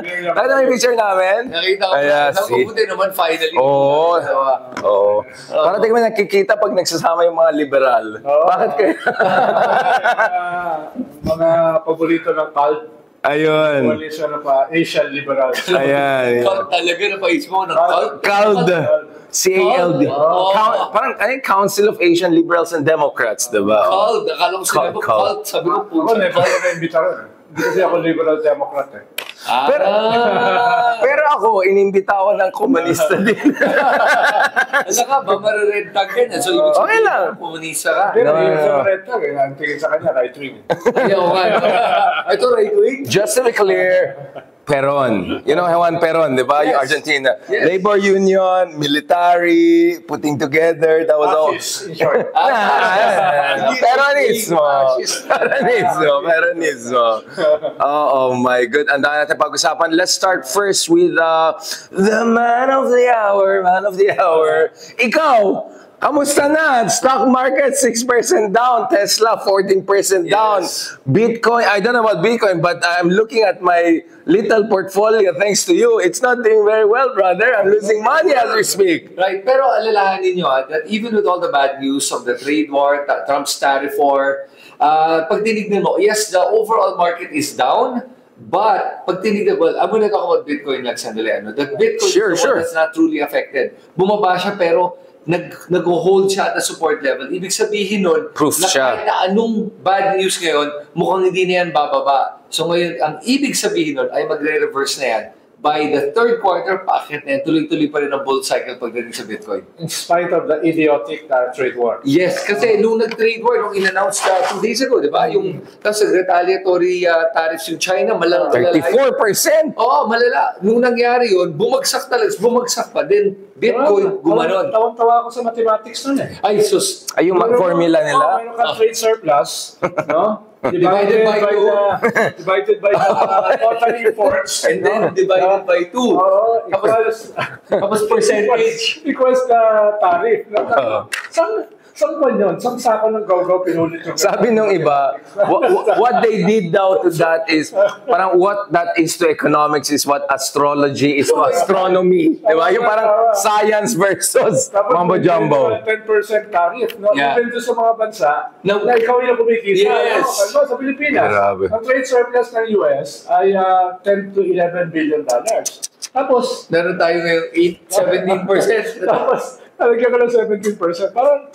Nakita mo yung picture namin? Nakita ko. Mabuti naman finally. Oo. Para tingnan mo nakikita pag nagsasama yung mga liberal. Bakit kayo? Mga paborito ng cult. Ayun. Coalition of Asian Liberals. Ayan. Cult talaga na pa-is mo ng cult. CALD. CALD. Parang Council of Asian Liberals and Democrats, diba? Cult. Akala ko sinabi ko cult. Sabi ko po. Ako na, parang na-imbita rin. Hindi kasi ako liberal democrat eh. Pero ako, inimbita ako ng komunista din. Ano ka ba? Mara-red tag ka na. So, ibig Okay lang. komunista ka. Pero yung sa red tag, ang tingin sa kanya, right wing. Ayaw ka. Ito, right wing. Just to be clear, Peron. You know Juan Peron, di ba? Yung Argentina. Yes. Labor union, military, putting together, that was all. Fascist, in short. Peronismo. Oh my God. Ang dami natin pag-usapan. Let's start first with the man of the hour. Ikaw, kamusta na? Stock market 6% down, Tesla 14% down, Bitcoin, I don't know about Bitcoin, but I'm looking at my little portfolio thanks to you. It's not doing very well, brother. I'm losing money as we speak. Right, pero alalahanin nyo that even with all the bad news of the trade war, Trump's tariff war, pag tinignan mo, yes, the overall market is down, but pag tinignan mo, I'm gonna talk about Bitcoin lang sandali. The Bitcoin is the one that's not truly affected. Bumaba siya pero nag-hold siya at the support level. Ibig sabihin nun, kahit na anong bad news ngayon, mukhang hindi na yan bababa. So ngayon, ang ibig sabihin nun ay magre-reverse na yan. By the third quarter, paakit na yan, tuloy-tuloy pa rin ang bull cycle pagdating sa Bitcoin. In spite of the idiotic trade war. Yes, kasi nung nag-trade war, nung in-announce 2 days ago, di ba? Yung retaliatory tariffs yung China, malala. 34%! Oo, malala. Nung nangyari yun, bumagsak talaga, bumagsak pa din. Bitcoin, gumanon. Tawang-tawa ako sa mathematics nun eh. Ay, sus. Ay, yung formula nila? Mayroon ka trade surplus, no? Divided by divided by the total imports. And then divided by 2. Tapos percentage. Equals the tariff. Saan ba yun? Saan sako ng gaw-gaw pinulit yung... Sabi nung iba, what they did daw to that is, parang what that is to economics is what astrology is to astronomy. Di ba? Yung parang science versus mambo-jumbo. 10% tariff. No? Even doon sa mga bansa, na ikaw yung kumikita. Yes. Sa Pilipinas, ang trade surplus ng US ay $10 to $11 billion. Tapos, meron tayo ngayong 17%. Tapos, talagyan ka ng 17%. Parang,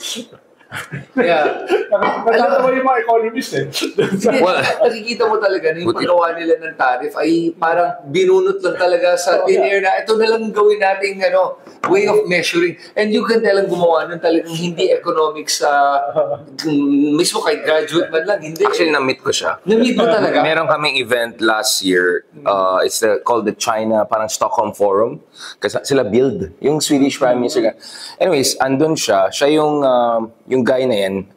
natatawa yung mga economists eh. Nakikita mo talaga na yung paggawa nila ng tariff ay parang binunot lang talaga sa thin air na ito na lang gawin nating way of measuring. And you can tell ang gumawa nun talagang hindi economics mismo kahit graduate man lang. Hindi. Actually, na-meet ko siya. Na-meet mo talaga? Meron kaming event last year. It's called the China, parang Stockholm Forum. Kasi sila Build, yung Swedish Prime Minister. Anyways, andun siya. Siya yung guy na yan.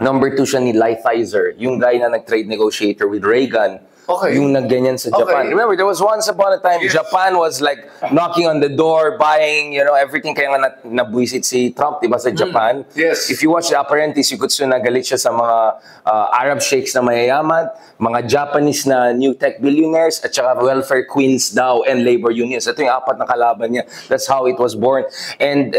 Number 2 siya ni Lighthizer. Yung guy na nag-trade negotiator with Reagan. Okay. Yung nagganyan sa Japan. Remember, there was once upon a time, Japan was like knocking on the door, buying, everything. Kaya nga nabuisit si Trump, diba, sa Japan. Yes. If you watch The Apprentice, you could soon nagalit siya sa mga Arab sheikhs na mayayaman, mga Japanese na new tech billionaires, at saka welfare queens daw and labor unions. Ito yung 4 na kalaban niya. That's how it was born. And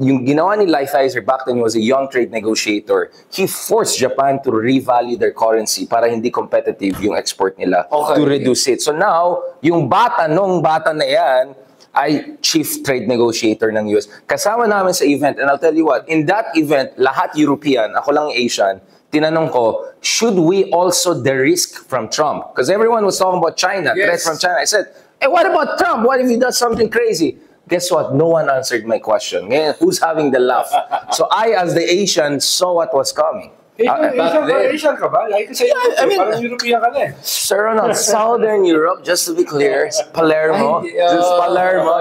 yung ginawa ni Lighthizer back then, he was a young trade negotiator. He forced Japan to revalue their currency para hindi competitive yung export nila to reduce it. So now, yung nung bata na yan, ay chief trade negotiator ng US. Kasama namin sa event, and I'll tell you what, in that event, lahat European, ako lang Asian, tinanong ko, should we also de-risk from Trump? Because everyone was talking about China, threat from China. I said, hey, what about Trump? What if he does something crazy? Guess what? No one answered my question. Who's having the laugh? So I, as the Asian, saw what was coming. Asian ka ba? Like say, parang European ka na eh. Sir Ronald, Southern Europe, just to be clear, Palermo,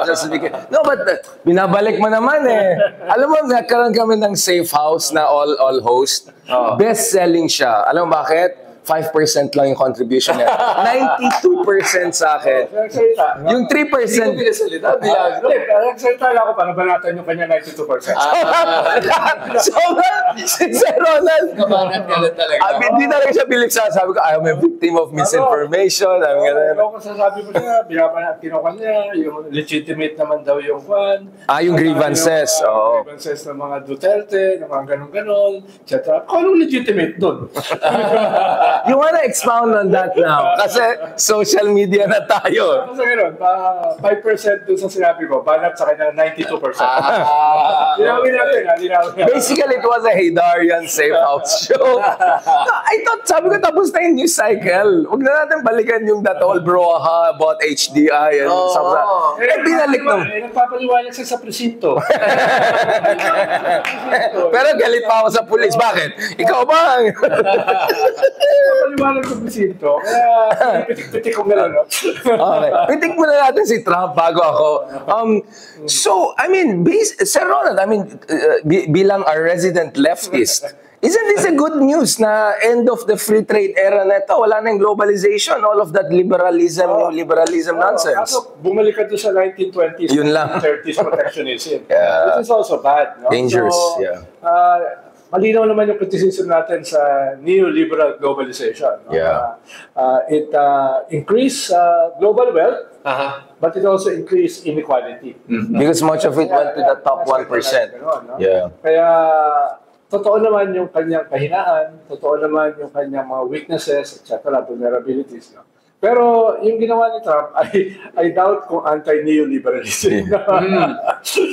just to be clear. No, but binabalik mo naman eh. Alam mo, nagkaroon kami ng safe house na all host. Best-selling siya. Alam mo bakit? 5% lang yung contribution niya. 92% sa akin. Yung 3%. Hindi ko pinasalita. Nagsalita lang ako para banatan yung kanya 92%. So, si Sir Ronald, Kabanat ka lang talaga. hindi talaga siya believe sa. Sabi ko, I'm a victim of misinformation. Ano kung sasabi mo niya, binabanatan ko kanya, yung legitimate naman daw yung kwan. Yung grievances. Yung grievances ng mga Duterte, ng mga ganun-ganon, etc. Kung anong legitimate doon? You wanna expound on that now? Kasi social media na tayo. Kasi gano'n, 5% doon sa sinabi ko, banat sa kanya 92%. Linawin natin, linawin natin. Basically, it was a Haydarian safe house show. I thought, sabi ko, tapos na yung news cycle. Huwag na natin balikan yung that all broha about HDI and stuff. Binalik nung. Nagpapaliwanag siya sa presinto. Pero galit pa ako sa pulis. Bakit? Ikaw ba? Nagpapaliwanag sa presinto. Kaya, pitik-pitik ko gano'n, no? Okay. Pitik muna natin si Trump bago ako. So, I mean, Sir Ronald, I mean, bilang a resident leftist, isn't this a good news na end of the free trade era na ito? Wala na yung globalization, all of that liberalism, neoliberalism nonsense. Kaso, bumalik ka doon sa 1920s, Yun lang. 1930s protectionism. Yeah. Which is also bad, no? Dangerous, So, yeah. Malinaw naman yung criticism natin sa neoliberal globalization. No? Yeah. It increased global wealth, but it also increased inequality. Because much of it went to the top 1%. Yeah. Kaya, totoo naman yung kanyang kahinaan, totoo naman yung kanyang mga weaknesses, etc., vulnerabilities. No? Pero yung ginawa ni Trump, I doubt kung anti-neoliberalism.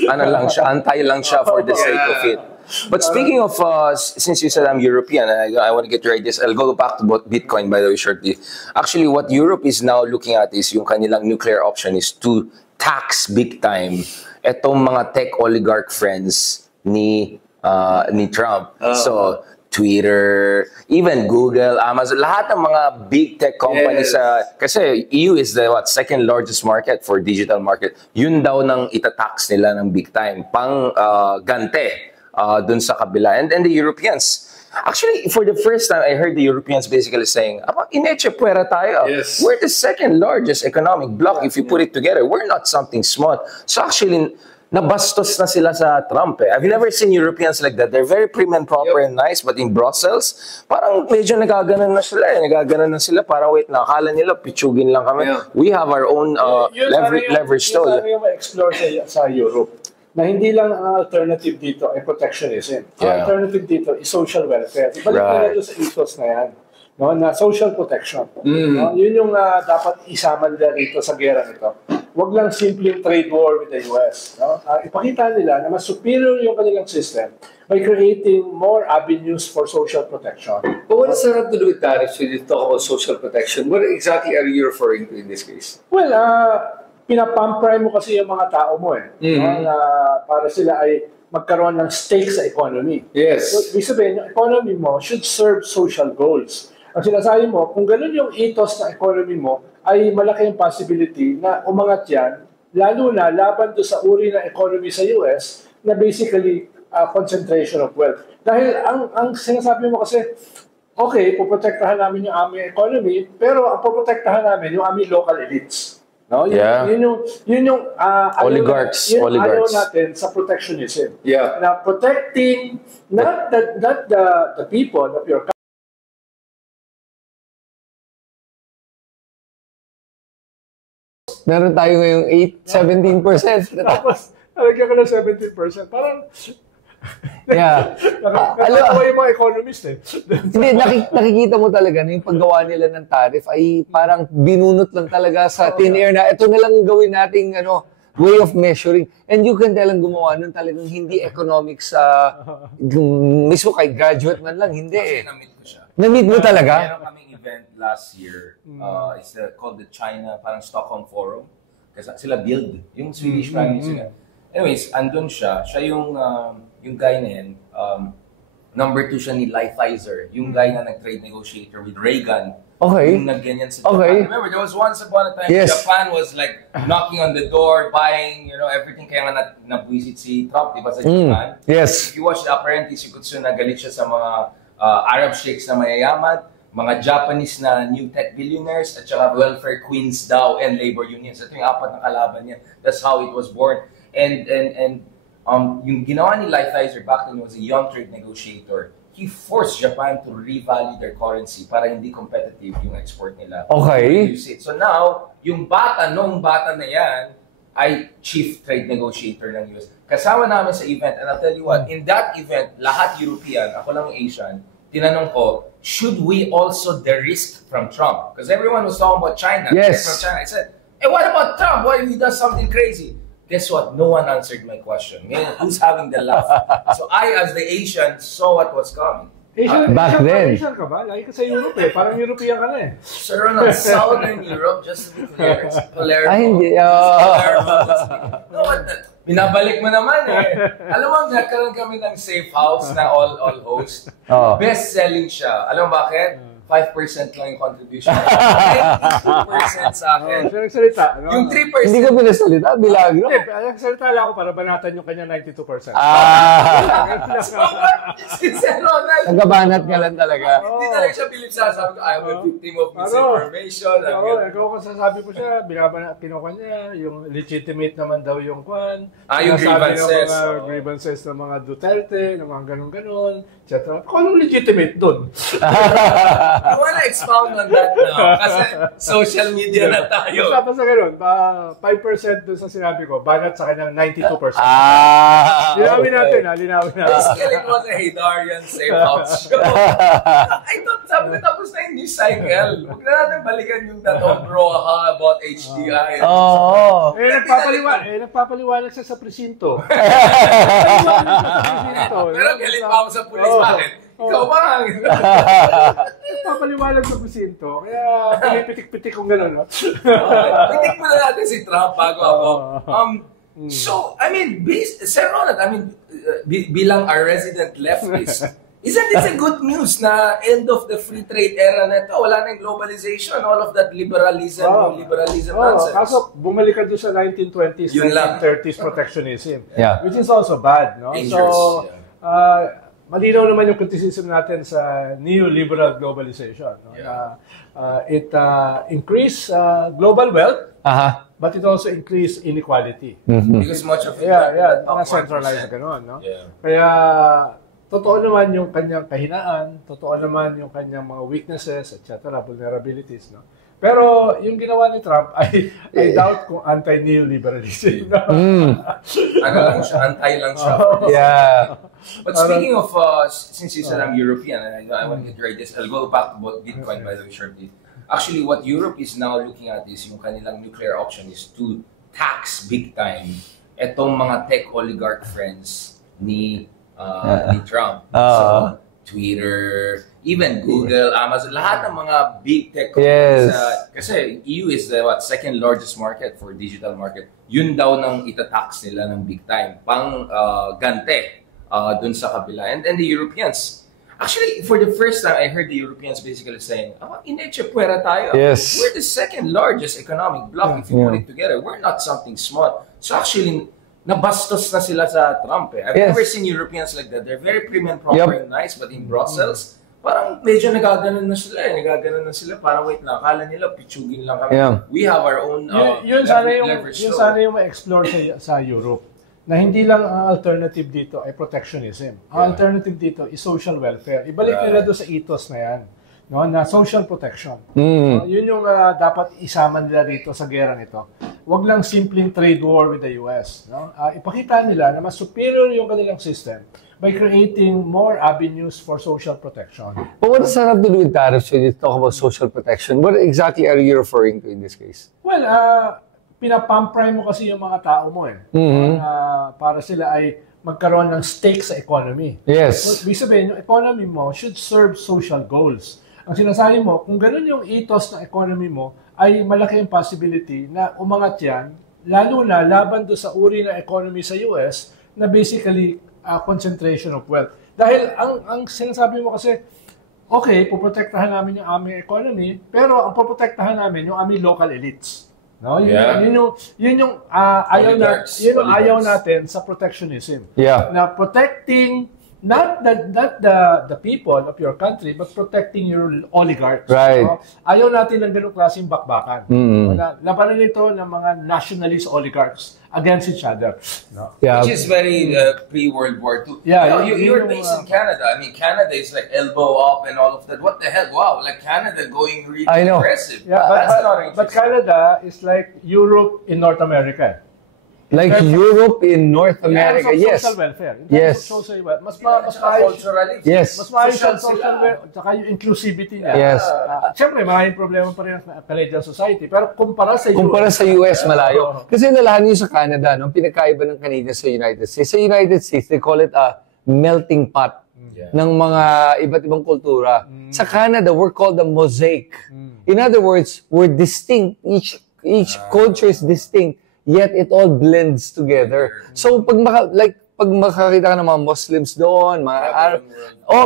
Ano lang siya, anti lang siya for the sake of it. But speaking of, since you said I'm European, I want to get right this, I'll go back to Bitcoin by the way shortly. Actually, what Europe is now looking at is yung kanilang nuclear option is to tax big time etong mga tech oligarch friends ni Trump. So, Twitter, even Google, Amazon, lahat ng mga big tech companies kasi EU is the second largest market for digital market. Yun daw nang itatax nila ng big time, pang gante dun sa kabila. And the Europeans, actually, for the first time, I heard the Europeans basically saying, ineche puwera tayo. Yes. We're the second largest economic bloc if you put it together. We're not something small. So actually, nabastos na sila sa Trump eh. I've never seen Europeans like that. They're very prim and proper and nice, but in Brussels, parang medyo nagaganon na sila eh. Nagaganon na sila, parang wait na, akala nila pichugin lang kami. We have our own leverage to. Yun yung ma-explore sa Europe. Na hindi lang ang alternative dito ay protectionism. Ang alternative dito is social welfare. Ibalik na doon sa ethos na yan. No, na social protection. No, yun yung dapat isama nila dito sa gera nito. Huwag lang simpleng trade war with the US. No? Ipakita nila na mas superior yung kanilang system by creating more avenues for social protection. But what does that have to do with tariffs when you talk about social protection? What exactly are you referring to in this case? Well, pinapamprime mo kasi yung mga tao mo eh. No? Para sila ay magkaroon ng stake sa economy. Yes. So, ibig sabihin, yung economy mo should serve social goals. Ang sinasabi mo, kung ganun yung ethos ng economy mo, ay malaki yung possibility na umangat yan, lalo na laban doon sa uri ng economy sa US na basically concentration of wealth. Dahil ang sinasabi mo kasi, okay, poprotektahan namin yung aming economy, pero ang poprotektahan namin yung aming local elites. No? Yun yung oligarchs. Ayaw natin sa protectionism. Yeah. Na protecting not the people of your country. Meron tayo ngayong 17%. Tapos, nalagyan ka ng 17%. Parang, nakakatawa yung mga economist eh. Hindi, nakikita mo talaga na yung paggawa nila ng tariff ay parang binunot lang talaga sa thin air na ito na lang gawin nating way of measuring. And you can tell ang gumawa nun talagang hindi economics mismo kay graduate man lang, hindi eh. Na-meet ko siya. Na-meet mo talaga? Meron kaming event last year. It's called the China, parang Stockholm Forum. Kasi sila build, yung Swedish Prime Minister. Anyways, andun siya. Siya yung guy na yan. Number 2 siya ni Lighthizer. Yung guy na nag-trade negotiator with Reagan. Okay. Yung nagganyan sa Japan. Remember, there was once upon a time, Japan was like knocking on the door, buying, everything. Kaya nga nabwisit si Trump, di ba, sa Japan? Yes. If you watch the apprentice, you could soon nagalit siya sa mga Arab sheikhs na mayayaman. mga Japanese na new tech billionaires, at saka welfare queens daw and labor unions. Ito yung apat na kalaban niya. That's how it was born. And yung ginawa ni Lighthizer back then was a young trade negotiator. He forced Japan to revalue their currency para hindi competitive yung export nila. Okay. So now, nung bata na yan, ay chief trade negotiator ng US. Kasama namin sa event, and I'll tell you what, in that event, lahat European, ako lang Asian, tinanong ko, should we also de-risk from Trump? Because everyone was talking about China. Yes. From China. I said, hey, what about Trump? What if he does something crazy? Guess what? No one answered my question. Who's having the laugh? So I, as the Asian, saw what was coming. Back then. Asian ka ba? Lagi ka sa Europe eh. Parang European ka na eh. Sir, on Southern Europe, just to be clear, it's Palermo. Ay, hindi. No, binabalik mo naman eh. Alam mo, nagkaroon kami ng safe house na all host. Oh. Best-selling siya. Alam mo bakit? 5% lang yung contribution. 92% sa akin. Siya nagsalita. No? Yung 3%. Hindi ko pinasalita, bilagro. Hindi, nagsalita lang ako para banatan yung kanya 92%. Si Sir Ronald. Nagabanat ka lang talaga. Hindi talaga siya bilib sa sabi ko, I'm a victim of misinformation. Ikaw kung sasabi ko siya, kinuha niya, yung legitimate naman daw yung kwan. Yung grievances. Mga grievances ng mga Duterte, ng mga ganun-ganun, etc. Kung anong legitimate dun? I wanna expound on that now. Kasi social media na tayo. Tapos sa ganun, 5% dun sa sinabi ko, banat sa kanyang 92%. Linawin natin, linawin natin. Basically, it was a Haydarian safe house show. I thought, sabi ko, tapos na yung news cycle. Huwag na natin balikan yung tatong broha about HDI. Oo. Nagpapaliwanag siya sa presinto. Pero galit pa ako sa pulis sa akin. Ikaw ba? Nagpapaliwanag sa presinto. Kaya pinipitik-pitik kong gano'n. No? Pitik mo na natin si Trump bago ako. So, I mean, Sir Ronald, bilang our resident leftist, isn't this a good news na end of the free trade era na ito? Wala na yung globalization, all of that liberalism nonsense. Kaso bumalik ka doon sa 1920s, 1930s protectionism. Yeah. Which is also bad. No? Dangerous. So, malinaw naman yung criticism natin sa neoliberal globalization. No? It increased global wealth, but it also increased inequality. Because much of it, na-centralize gano'n. No? Yeah. Kaya, totoo naman yung kanyang kahinaan, totoo naman yung kanyang mga weaknesses, etc., vulnerabilities. No? Pero yung ginawa ni Trump, I doubt kung anti-neoliberalism. No? Ano lang siya, anti lang siya. Yeah. But speaking of, since you said I'm European, and I want to get right this, I'll go back to Bitcoin by the way shortly. Actually, what Europe is now looking at is yung kanilang nuclear option is to tax big time etong mga tech oligarch friends ni Trump. So, Twitter, even Google, Amazon, lahat ng mga big tech companies. Kasi EU is the second largest market for digital market. Yun daw nang itatax nila ng big time. Pang gante dun sa kabila. And the Europeans, actually, for the first time, I heard the Europeans basically saying, inechepuera tayo. Yes. We're the second largest economic bloc if you put it together. We're not something small. So actually, nabastos na sila sa Trump. I've never seen Europeans like that. They're very prim and proper and nice, but in Brussels, parang medyo nagaganon na sila. Nagaganon na sila. Parang wait lang, akala nila pichugin lang kami. We have our own yun sana yung ma-explore sa Europe. Na hindi lang ang alternative dito ay protectionism. Ang alternative dito is social welfare. Ibalik nila doon sa ethos na yan. No, na social protection. No, yun yung dapat isama nila dito sa gera nito. Huwag lang simpleng trade war with the US. No? Ipakita nila na mas superior yung kanilang system by creating more avenues for social protection. But what does that have to do with tariffs when you talk about social protection? What exactly are you referring to in this case? Well, pinapamprime mo kasi yung mga tao mo eh. Para sila ay magkaroon ng stake sa economy. Yes. Ibig sabihin, yung economy mo should serve social goals. Ang sinasabi mo, kung ganun yung ethos ng economy mo, ay malaki ang possibility na umangat yan, lalo na laban doon sa uri ng economy sa US na basically concentration of wealth. Dahil ang sinasabi mo kasi, okay, poprotektahan namin yung aming economy, pero ang poprotektahan namin yung aming local elites. No? Yun yung ayaw natin sa protectionism. Yeah. Na protecting not the people of your country, but protecting your oligarchs. Right. No? Ayaw natin ng ganung klaseng bakbakan. Mm. Labanan nito ng mga nationalist oligarchs against each other. No? Yeah. Which is very pre-World War II. Yeah, You're based in Canada. I mean, Canada is like elbow up and all of that. What the hell? Wow, like Canada going really I know. aggressive. Yeah, That's not but Canada is like Europe in North America. Like Europe in North America, In terms of yes. social welfare. In terms Yes. of social welfare. Mas maayos. culturally. Yes. Mas maayos Social ang social sila. welfare. Tsaka yung inclusivity niya. Yes. Siyempre, maraming problema pa rin ang Canadian society. Pero kumpara sa US. Kumpara sa US, malayo. Kasi nalahan nyo sa Canada, no? Pinakaiba ng Canadian sa United States. Sa United States, they call it a melting pot ng mga iba't ibang kultura. Sa Canada, we're called a mosaic. In other words, we're distinct. Each culture is distinct, yet it all blends together. So, pag makakita ka ng mga Muslims doon, mga Arab,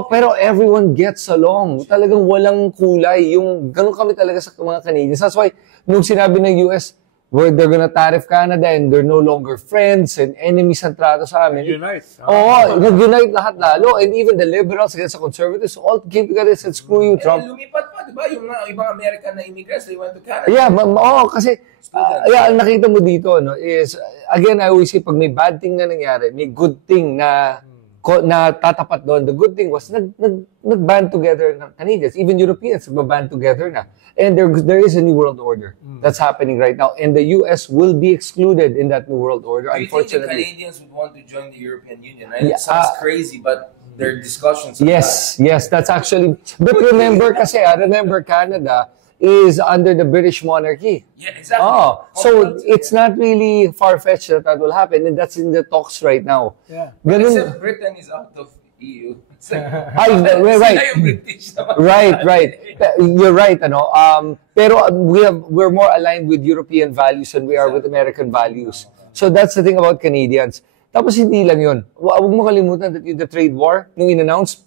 pero everyone gets along. Talagang walang kulay. Yung ganun kami talaga sa mga Canadians. That's why, nung sinabi ng US, where they're gonna tariff Canada and they're no longer friends and enemies ang trato sa amin. Unite. Nag-unite lahat lalo. And even the liberals against the conservatives all came together and said, screw you, Trump. Lumipat pa, di ba? Yung mga ibang American na immigrants, they went to Canada. Yeah, kasi ang nakita mo dito is, again, I always say, pag may bad thing na nangyari, may good thing na tatapat doon. The good thing was, nag-band together ng Canadians. Even Europeans, nag-band together na. And there is a new world order that's happening right now. And the US will be excluded in that new world order, Do you think the unfortunately. Canadians would want to join the European Union? Right? Yeah, It sounds crazy, but there are discussions. of Yes, that's actually... But remember kasi, remember Canada is under the British monarchy. that. Yeah, exactly. So it's not really far-fetched that will happen, and that's in the talks right now. Yeah. Ganun, Except Britain is out of EU. It's like, right. sila yung British naman. Right. You're right, pero we're more aligned with European values than we are with American values. So that's the thing about Canadians. Tapos hindi lang yun. Huwag mo kalimutan that the trade war, nung in-announce,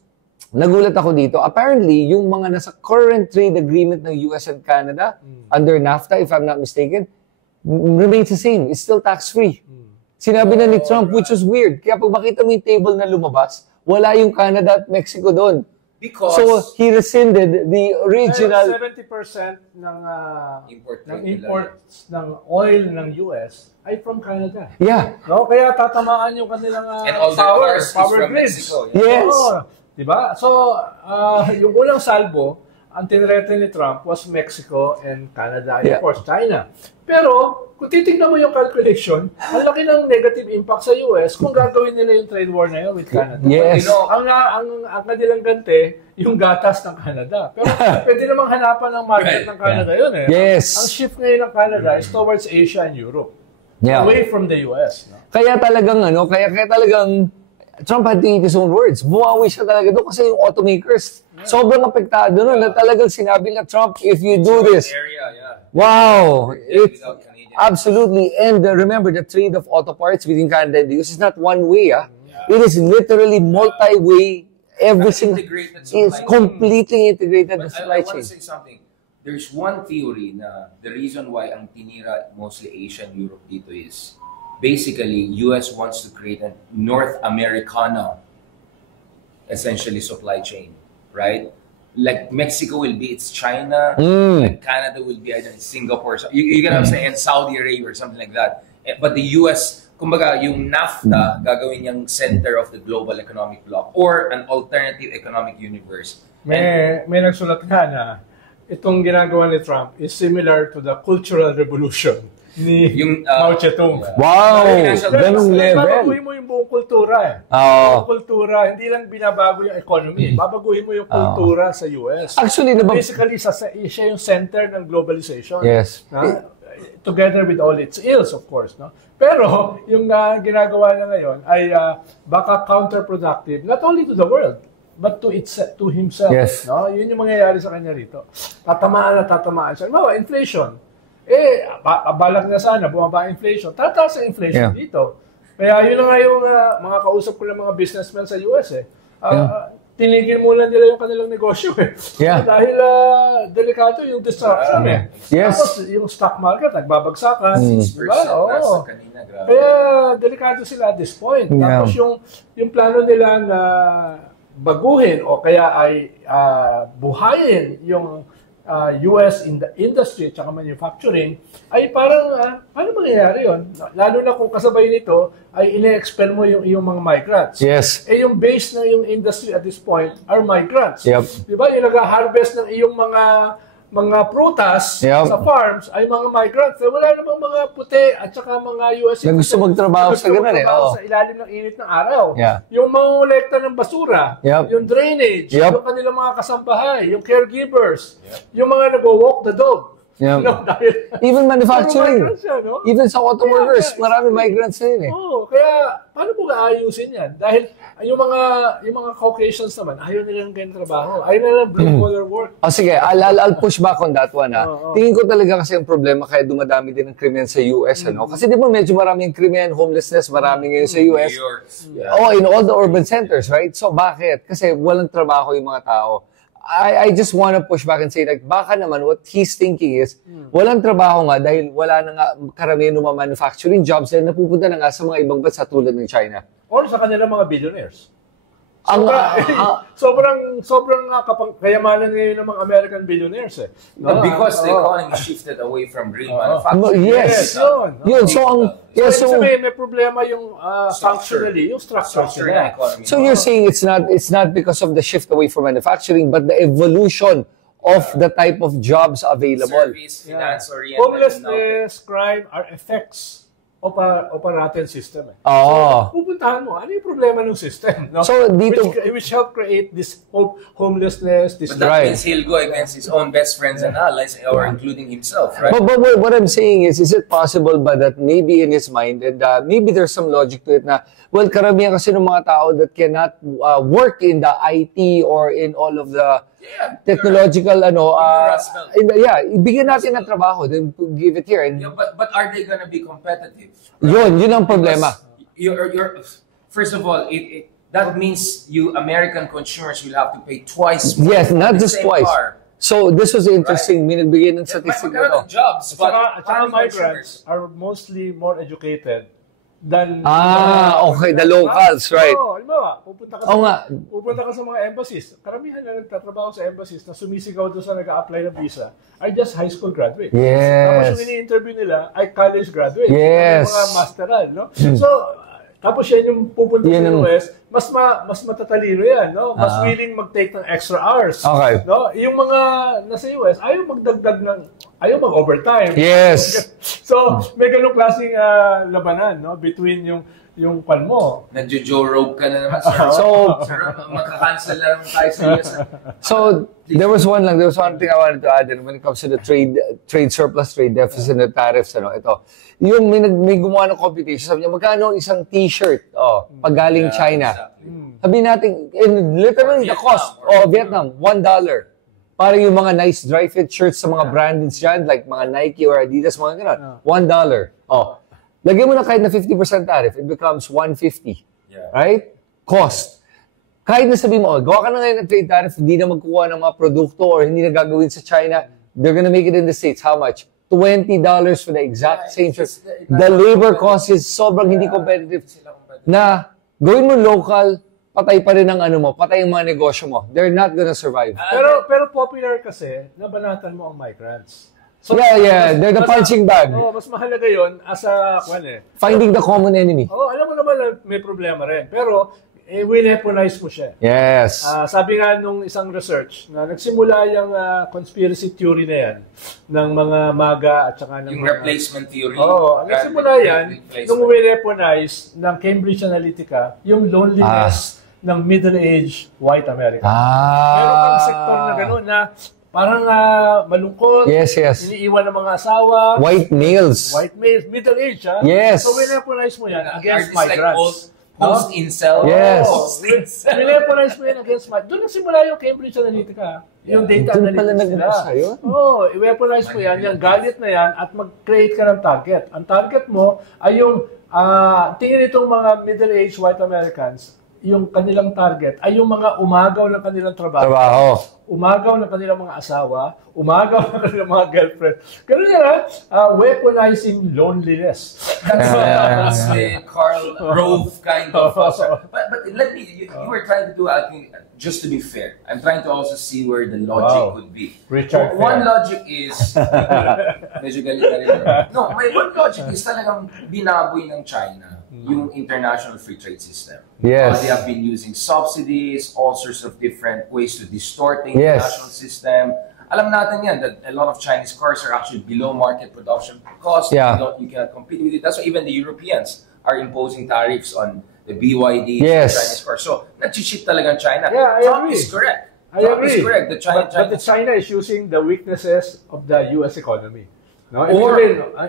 nagulat ako dito. Apparently, yung mga nasa current trade agreement ng US and Canada, under NAFTA, if I'm not mistaken, remains the same. It's still tax-free. Sinabi na ni Trump, which was weird. Kaya pag makita mo yung table na lumabas, wala yung Canada at Mexico doon. Because So, he rescinded the original... 70% ng Import ng trade imports ng oil ng US ay from Canada. Yeah. No, kaya tatamaan yung kanilang and all their cars is power from grids. Mexico. Yes. Oo, diba? So, yung unang salbo, ang tinrete ni Trump was Mexico and Canada and Yeah. of course China. Pero, kung titignan mo yung calculation, ang laki ng negative impact sa US kung gagawin nila yung trade war na yun with Canada. Yes. Ang kanilang ganti, yung gatas ng Canada. Pero pwede namang hanapan ng market ng Canada yun eh. Yes. Ang shift ngayon ng Canada is towards Asia and Europe. Yeah. Away from the US. No? Kaya talagang Trump had to eat his own words. Bumawi siya talaga doon kasi yung automakers, sobrang apektado nun na talagang sinabi na Trump, if you do this, Area, yeah. wow, it's Without Canadian. absolutely. And remember, the trade of auto parts between Canada and the US is not one way. It is literally multi-way. Every single, Integrated supply it's chain. completely integrated the But supply I want chain. to say something. There's one theory na the reason why ang tinira mostly Asia and Europe dito is basically US wants to create a North Americana essentially supply chain, right? Like Mexico will be its China, like Canada will be either Singapore, you get what I'm saying, and Saudi Arabia or something like that. But the US, kumbaga, yung NAFTA, gagawin yung center of the global economic bloc or an alternative economic universe. May nagsulat nga na itong ginagawa ni Trump is similar to the Cultural Revolution ni Yung, Mao Zedong. Wow, Financial ganung Babaguhin level. mo yung buong kultura eh. Oo. Yung kultura, hindi lang binabago yung economy. Babaguhin mo yung kultura sa US. Actually, Basically, siya yung center ng globalization. Yes. Na, together with all its ills, of course. No? Pero, yung ginagawa na ngayon ay baka counterproductive, not only to the world, but to himself. Yes. No? Yun yung mangyayari sa kanya rito. Tatamaan siya. Halimbawa, inflation. Balak na sana, bumaba ang inflation. Tataas ang inflation dito. Kaya yun na nga yung mga kausap ko ng mga businessmen sa US eh. tinigil muna nila yung kanilang negosyo eh. Yeah. Dahil delikado yung disruption eh. Yes. Tapos yung stock market, nagbabagsakan. Diba? Oo. Kanina, grabe. Kaya delikado sila at this point. Yeah. Tapos yung plano nila na baguhin o kaya ay buhayin yung US in the industry at saka manufacturing, ay parang, paano mangyayari yun? Lalo na kung kasabay nito, ay ine-expel mo yung iyong mga migrants. Yes. Eh yung base na yung industry at this point are migrants. Yep. Diba? Yung nag-harvest ng iyong mga prutas Yep. sa farms ay mga migrants. Eh, wala namang mga puti at saka mga US Na gusto magtrabaho sa ganun eh. Oo. sa ilalim ng init ng araw. Yeah. Yung mga kolekta ng basura, Yep. yung drainage, Yep. yung kanilang mga kasambahay, yung caregivers, yung mga nag-walk the dog. Yep. No, dahil, Even manufacturing. migrants yan, no? Even sa auto Yeah, workers, yeah. marami migrants na yun eh. Oo, kaya paano mo aayusin yan? Dahil yung mga Caucasians naman, ayaw nilang ganyan trabaho. Ayaw nilang blue-collar work. O sige, I'll push back on that one. Oo. Tingin ko talaga kasi ang problema kaya dumadami din ang krimen sa US. Ano? Kasi di ba medyo maraming krimen, homelessness, marami ngayon sa US. New York. Oh, in all the urban centers, right? So bakit? Kasi walang trabaho yung mga tao. I just want to push back and say like baka naman what he's thinking is walang trabaho nga dahil wala na nga karamihan ng mga manufacturing jobs na napupunta na nga sa mga ibang bansa tulad ng China. Or sa kanilang mga billionaires. Ang Sobrang kayamanan ngayon ng mga American billionaires eh. But because the economy shifted away from green manufacturing. yes. Yun. So ang So, may problema yung functionally, yung structure Structure ng nila. economy. So you're saying it's not because of the shift away from manufacturing, but the evolution of the type of jobs available. Service, finance-oriented. Homelessness, crime are effects of a rotten system. Eh. Oo. So, pupuntahan mo, ano yung problema ng system? No? So, dito- which help create this homelessness, this But that Right. means he'll go against his own best friends and allies, or including himself, right? But what I'm saying is it possible ba that maybe in his mind, and maybe there's some logic to it na, well, karamihan kasi ng mga tao that cannot work in the IT or in all of the technological, ibigyan natin ng trabaho, then give it here. And Yeah, but are they gonna be competitive? yun ang problema. First of all, that means you American consumers will have to pay twice more Yes, for not the just same twice. car. So this was interesting, binagbigay ng statistic na Magkaroon to. ng jobs, but At saka paano migrants are mostly more educated than... Okay, the locals, right. Oo, halimbawa, pupunta ka sa mga embassies. Karamihan na nagtatrabaho sa embassies na sumisigaw doon sa nag-a-apply ng visa are just high school graduates. Tapos Yes. yung ini-interview nila ay college graduates. Yes. Mga masteral, no? So, tapos yan yung pupunta Yan sa ang- US, mas matatalino yan, no? Mas willing mag-take ng extra hours. Okay. No? Yung mga nasa US, ayaw mag-overtime. Yes. So, may ganung klaseng labanan, no? Between yung pan mo. Nagjo-Joe Rogue ka na naman, sir. Sir, makakancel na lang tayo sa US. So there was one thing I wanted to add when it comes to the trade surplus, trade deficit, and tariffs, ito. Yung may gumawa ng computation, sabi niya, magkano isang t-shirt, pag galing China? Exactly. Sabi natin, literally the cost, Vietnam, $1. Parang yung mga nice dry fit shirts sa mga branded dyan, like mga Nike or Adidas, mga gano'n, $1. Lagyan mo na kahit na 50% tariff, it becomes $150. Yeah. Right? Cost. Kahit na sabihin mo, gawa ka na ngayon ng trade tariff, hindi na magkukuha ng mga produkto or hindi na gagawin sa China, they're gonna make it in the States. How much? $20 for the exact same shirt. The labor cost is sobrang hindi competitive. Na gawin mo local, patay pa rin ang patay ang mga negosyo mo. They're not gonna survive. Pero popular kasi, nabanatan mo ang migrants. So, They're the punching bag. Mas mahalaga yon as a, Finding the common enemy. alam mo naman na may problema rin. Pero, weaponize mo siya. Yes. Sabi nga nung isang research na nagsimula yung conspiracy theory na yan ng mga MAGA at saka ng Yung mga... replacement theory. Nagsimula yan nung weaponize ng Cambridge Analytica yung loneliness ng middle-aged white Americans. Meron kang sektor na gano'n na parang malungkot, Yes. iniiwan ng mga asawa, White males. middle-aged, ha? Yes. So, weaponize mo yan against Artists like migrants. post-incel. Yes. Weaponize mo yan against migrants. Doon nagsimula yung Cambridge Analytica. Yung data Doon pala analytics nila. nag-umpisa yun? I-weaponize mo yan, yung galit na yan, at mag-create ka ng target. Ang target mo ay yung, tingin itong mga middle-aged white Americans, yung kanilang target ay yung mga umagaw ng kanilang trabaho. Umagaw ng kanilang mga asawa, umagaw ng kanilang mga girlfriend. Ganun yan, weaponizing loneliness. That's the Karl Rove kind of. But let me. You were trying to do. I think, just to be fair, I'm trying to also see where the logic could be. Richard One Fair. logic is. Medyo galit na rin. No, my one logic is talagang binaboy ng China yung international free trade system. Yes. They have been using subsidies, all sorts of different ways to distort the Yes. international system. Alam natin yan that a lot of Chinese cars are actually below market production cost. Yeah. You cannot compete with it. That's why even the Europeans are imposing tariffs on the BYD Yes. Chinese cars. So, nag-cheat talaga ang China. Yeah, I Trump agree. is correct. I Trump agree. is correct. The But the China is using the weaknesses of the U.S. economy. No? Or-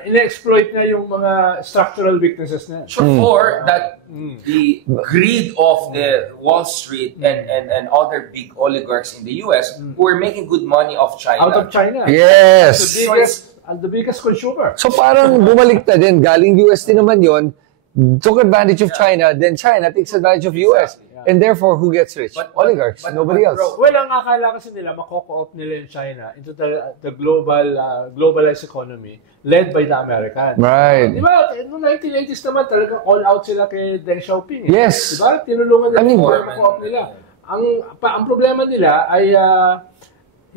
in-exploit niya yung mga structural weaknesses niya. Sure, for that the greed of the Wall Street and other big oligarchs in the US who are making good money off China. Out of China. Yes. The biggest consumer. So parang bumaliktad din. Galing US din naman yon, took advantage of China, then China takes advantage of US. And therefore, who gets rich? Oligarchs. Nobody else. Well, ang akala kasi nila, makoko-opt nila yung China into the globalized economy led by the Americans. Right. Di ba? Noong 1980s naman, talagang all out sila kay Deng Xiaoping. Yes. Di ba? Tinulungan nila I mean, yung makoko-opt nila. Ang problema nila ay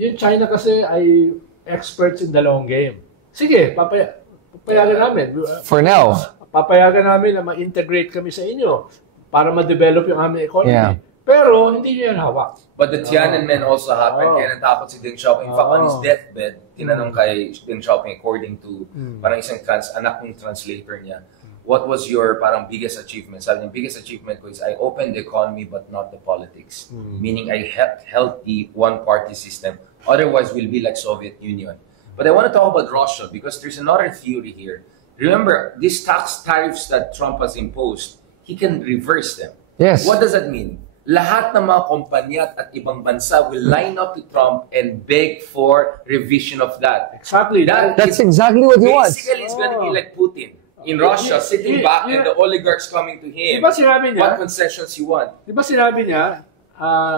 yung China kasi ay experts in the long game. Sige, papayagan namin. For now. Papayagan namin na ma-integrate kami sa inyo para ma-develop yung aming economy. Yeah. Pero hindi nyo yan hawak. But the Tiananmen also happened. Kaya natakot si Deng Xiaoping. In fact, on his deathbed, tinanong kay Deng Xiaoping, according to parang isang anak ng translator niya, what was your parang biggest achievement? Sabi niya, biggest achievement ko is I opened the economy but not the politics. Meaning I helped the one-party system. Otherwise, we'll be like Soviet Union. But I want to talk about Russia because there's another theory here. Remember, these tax tariffs that Trump has imposed, he can reverse them. Yes. What does that mean? Lahat ng mga kumpanya at ibang bansa will line up to Trump and beg for revision of that. Exactly. That's exactly what he wants. Basically, it's going to be like Putin in Russia, sitting back and the oligarchs coming to him. Di ba sinabi niya? What concessions you want? Di ba sinabi niya,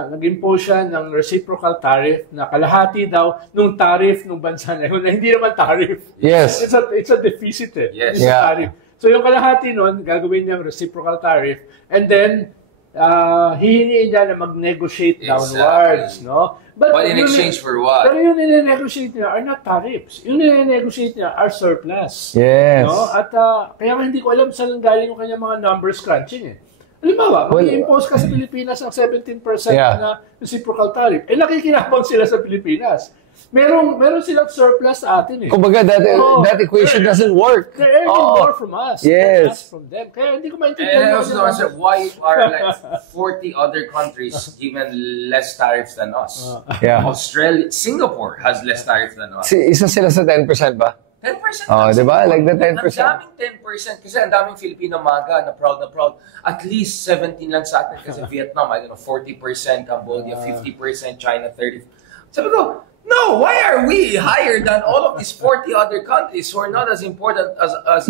nag-impose siya ng reciprocal tariff na kalahati daw nung tariff nung bansa na yun, na hindi naman tariff. Yes. It's a deficit eh. Yes. It's a tariff. So yung kalahati nun, gagawin niyang reciprocal tariff, and then hihingiin niya na mag-negotiate downwards, no? But in exchange for what? Pero yung nire-negotiate niya are not tariffs. Yung nire-negotiate niya are surplus. Yes. No? At kaya nga hindi ko alam saan galing yung kanyang mga numbers crunching eh. Halimbawa, mag-impose ka sa Pilipinas ng 17% na reciprocal tariff. Eh nakikinabang sila sa Pilipinas. Meron silang surplus sa atin eh. Kumbaga, that equation doesn't work. They're earning more from us. Yes. Less from them. Kaya hindi ko And maintindihan. I also don't understand why are like 40 other countries given less tariffs than us. Yeah. Australia, Singapore has less tariffs than us. Isa sila sa 10% ba? 10%. Oh, di ba? Like the 10%. Ang daming 10%. Kasi ang daming Filipino maga na proud. At least 17 lang sa atin. Kasi Vietnam, I don't know, 40%, Cambodia, 50%, China, 30%. Sabi ko, no, why are we higher than all of these 40 other countries who are not as important as us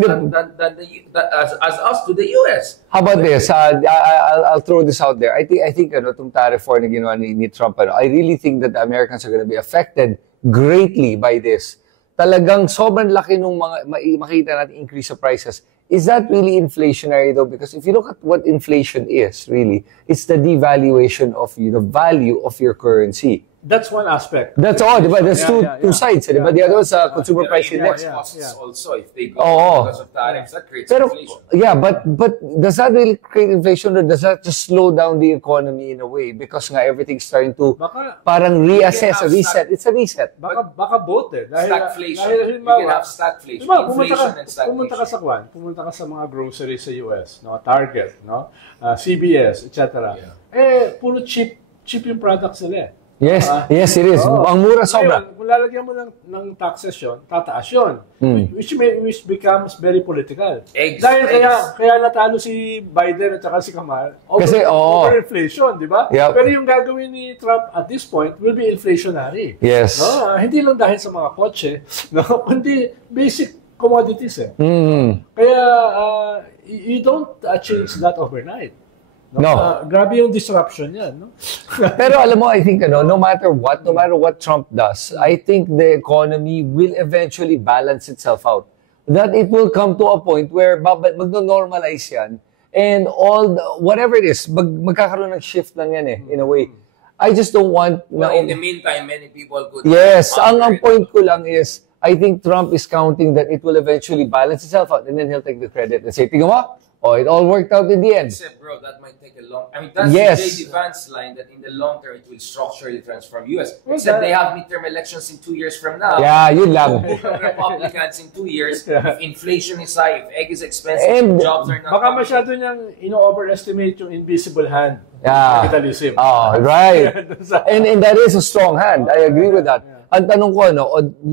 to the US? How about this? I'll throw this out there. I think itong tariff war na ginawa ni Trump, I really think that the Americans are going to be affected greatly by this. Talagang sobrang laki nung makita natin increase of prices. Is that really inflationary though? Because if you look at what inflation is, really, it's the devaluation of the value of your currency. That's one aspect. That's all, di ba? There's two sides, di ba? The other is consumer price index. Costs also, if they go because of tariffs, that creates inflation. Yeah, but does that really create inflation or does that just slow down the economy in a way? Because nga everything's starting to parang reassess, a reset. It's a reset. Baka both eh. Stagflation. You can have stagflation. Diba, Inflation and stagflation. Pumunta ka sa mga groceries sa US, no? Target, no? CBS, etc. Puro cheap yung products nila. Yes, yes it is. Ang mura sobra. Ngayon, kung lalagyan mo ng taxes yun, tataas yun. Which becomes very political. Dahil kaya natalo si Biden at saka si Kamala over inflation, di ba? Yep. Pero yung gagawin ni Trump at this point will be inflationary. Yes. No? Hindi lang dahil sa mga kotse, no? Kundi basic commodities eh. Kaya you don't change that overnight. No. Grabe yung disruption yan. No? Pero alam mo, I think, no matter what Trump does, I think the economy will eventually balance itself out. That it will come to a point where magno-normalize yan and whatever it is, magkakaroon ng shift lang yan in a way. I just don't want... Well, in the meantime, many people could... Yes, ang point ko lang is, I think Trump is counting that it will eventually balance itself out and then he'll take the credit and say, tingnan mo, it all worked out in the end. Except, bro, that might take a long... I mean, that's Yes. the J.D. Vance line that in the long term, it will structurally transform U.S. Except they have midterm elections in 2 years from now. Yeah, yun lang. Republicans in 2 years, if inflation is high, if egg is expensive, And- if jobs are not... Baka masyado niyang ino-overestimate yung invisible hand. Yeah. Capitalism. Oh, right. And that is a strong hand. I agree with that. Ang tanong ko,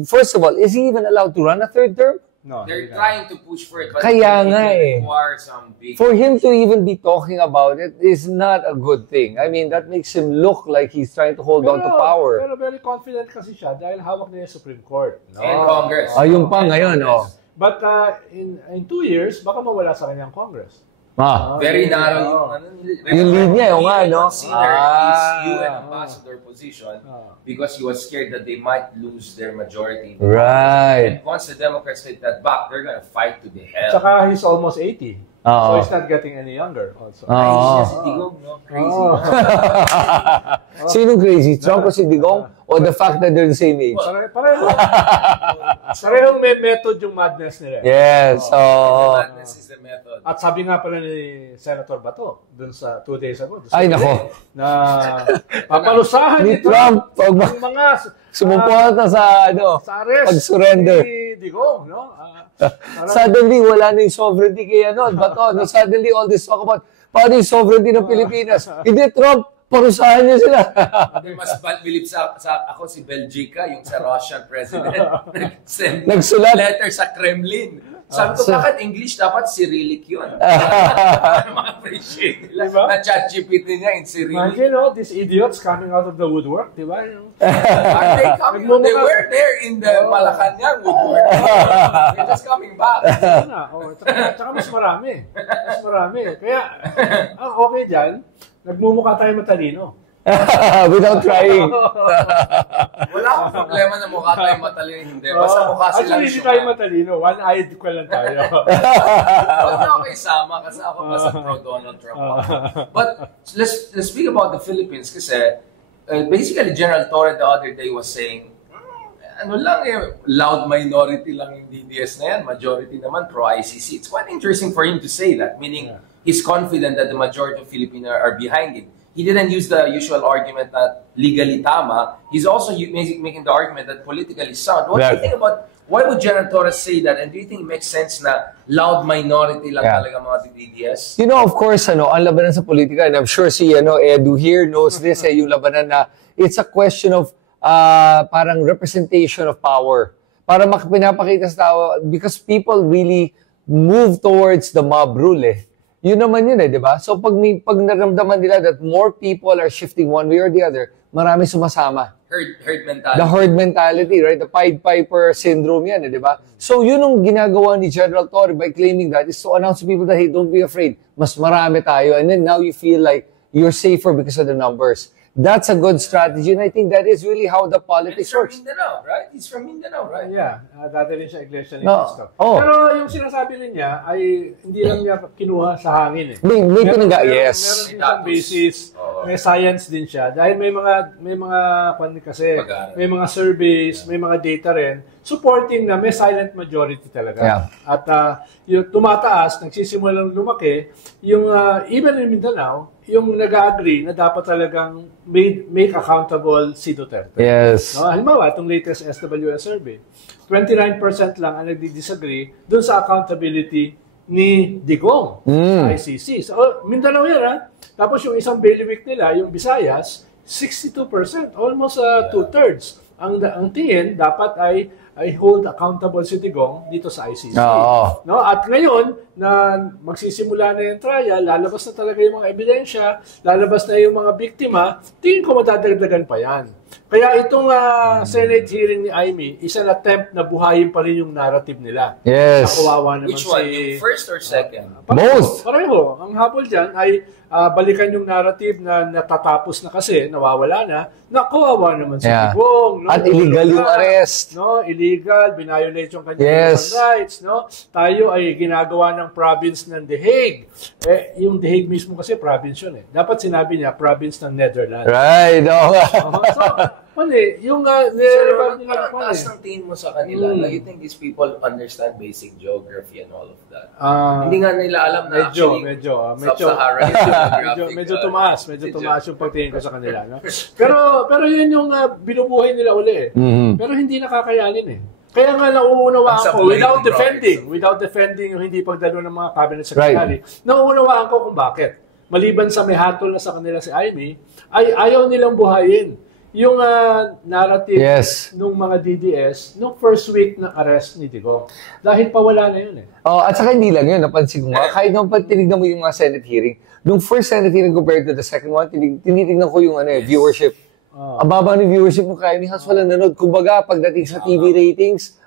first of all, is he even allowed to run a third term? No, They're trying to push for it, but Kaya it nga will require some big... For him to even be talking about it is not a good thing. I mean, that makes him look like he's trying to hold on to power. Pero very confident kasi siya dahil hawak niya yung Supreme Court. No? And Congress. Ayun pa ngayon, But in 2 years, baka mawala sa kanyang Congress. Very narrow Yung lead niya, yung nga, no? Consider his UN ambassador position because he was scared that they might lose their majority. Right. And once the Democrats hit that back, they're gonna fight to the hell. Tsaka he's almost 80. So he's not getting any younger also. Crazy si Digong, no? Crazy. Sinong crazy? Trump o si Digong? O the fact that they're the same age? Parehong may method yung madness nila. Yes. Madness is the method. At sabi nga pala ni Senator Bato dun sa 2 days ago. Ay, nako. Na papalusahan Ni Trump, pag ang mga sumuporta sa, sa arrest pag-surrender. ni Digong, no? Suddenly, wala na yung sovereignty kay Bato. No? Suddenly, all this talk about paano yung sovereignty ng Pilipinas. Hindi, Trump, parusahan niya sila. Mas believe sa ako si Belgica, yung sa Russian president, nag-send Nagsulat. letter sa Kremlin. Sabi ko, bakit English? Dapat Cyrillic yun. Ma-appreciate nila. Diba? Na ChatGPT niya in Cyrillic. Imagine, no, these idiots coming out of the woodwork, di ba? Are they coming? They were there in the Malacanang woodwork. They're just coming back. Tsaka mas marami. Mas marami. Kaya, ang okay dyan, nagmumukha tayo matalino. Without trying. Wala akong problema na mukha tayong matalino. Hindi. Basta mukha silang Actually, hindi tayo matalino. One-eyed ko lang tayo. Huwag na ako isama kasi ako basta pro Donald Trump. But let's speak about the Philippines kasi basically General Torre the other day was saying loud minority lang yung DDS na yan. Majority naman pro-ICC. It's quite interesting for him to say that, meaning he's confident that the majority of Filipinos are behind it. He didn't use the usual argument that legally tama. He's also making the argument that politically sound. What do you think about, why would General Torres say that? And do you think it makes sense na loud minority lang talaga mga DDS? You know, of course, ang labanan sa politika, and I'm sure si Edu here knows this, yung labanan na it's a question of parang representation of power. Para pinapakita sa tao, because people really move towards the mob rule Yun naman yun di ba? So pag naramdaman nila that more people are shifting one way or the other, marami sumasama. Herd mentality. The herd mentality, right? The Pied Piper syndrome yan, di ba? So yun ang ginagawa ni General Torre by claiming that is to announce to people that, hey, don't be afraid. Mas marami tayo. And then now you feel like you're safer because of the numbers. That's a good strategy, and I think that is really how the politics works. Mindanao, right? He's from Mindanao, right? Yeah, dati rin siya iglesia ni No. Cristo. Oh. Pero yung sinasabi rin niya ay hindi lang niya kinuha sa hangin May Meron yes. din siyang basis, may science din siya. Dahil may mga kasi, may mga surveys, may mga data rin supporting na may silent majority talaga. Yeah. At yung tumataas, nagsisimulang lumaki, yung even in Mindanao, yung nag-agree na dapat talagang make accountable si Duterte. Yes. No, halimbawa, itong latest SWS survey, 29% lang ang nagdi-disagree dun sa accountability ni Digong sa ICC. So, Mindanao yan, Tapos yung isang bailiwick nila, yung Visayas, 62%, almost 2/3. Ang tingin, dapat ay hold accountable si Digong dito sa ICC. No? At ngayon, na magsisimula na yung trial, lalabas na talaga yung mga ebidensya, lalabas na yung mga biktima, tingin ko madadagdagan pa yan. Kaya itong Senate hearing ni Amy, isang attempt na buhayin pa rin yung narrative nila. Yes. Sa kawawa naman Which one? Yung first or second? Both. Pareho. Ang habol dyan ay balikan yung narrative na natatapos na kasi, nawawala na kawawa naman si Digong. No? At illegal yung arrest. No? Illegal, binayolate yung kanyang human rights. No? Tayo ay ginagawa ng province ng The Hague. Yung The Hague mismo kasi province yun eh. Dapat sinabi niya, province ng Netherlands. Right. Yung taas ng tingin mo sa kanila, you think these people understand basic geography and all of that? Hindi nga nila alam na medyo tumaas yung pagtingin ko sa kanila, no? Pero yun yung binubuhay nila uli eh. Pero hindi nakakayanin eh. Kaya nga nauunawaan ko without defending yung hindi pagdalo ng mga cabinet secretary. Nauunawaan ko kung bakit. Maliban sa may hatol na sa kanila si Amy, ay ayaw nilang buhayin yung narrative nung mga DDS nung first week ng arrest ni Digong. Dahil pawala na yun eh. At saka hindi lang yun, napansin ko nga, kahit naman tinignan mo yung mga Senate hearing, nung first Senate hearing compared to the second one, tinitignan ko yung viewership. Ang baba ng viewership mo kaya ni Hans walang nanood. Kumbaga, pagdating sa TV ratings,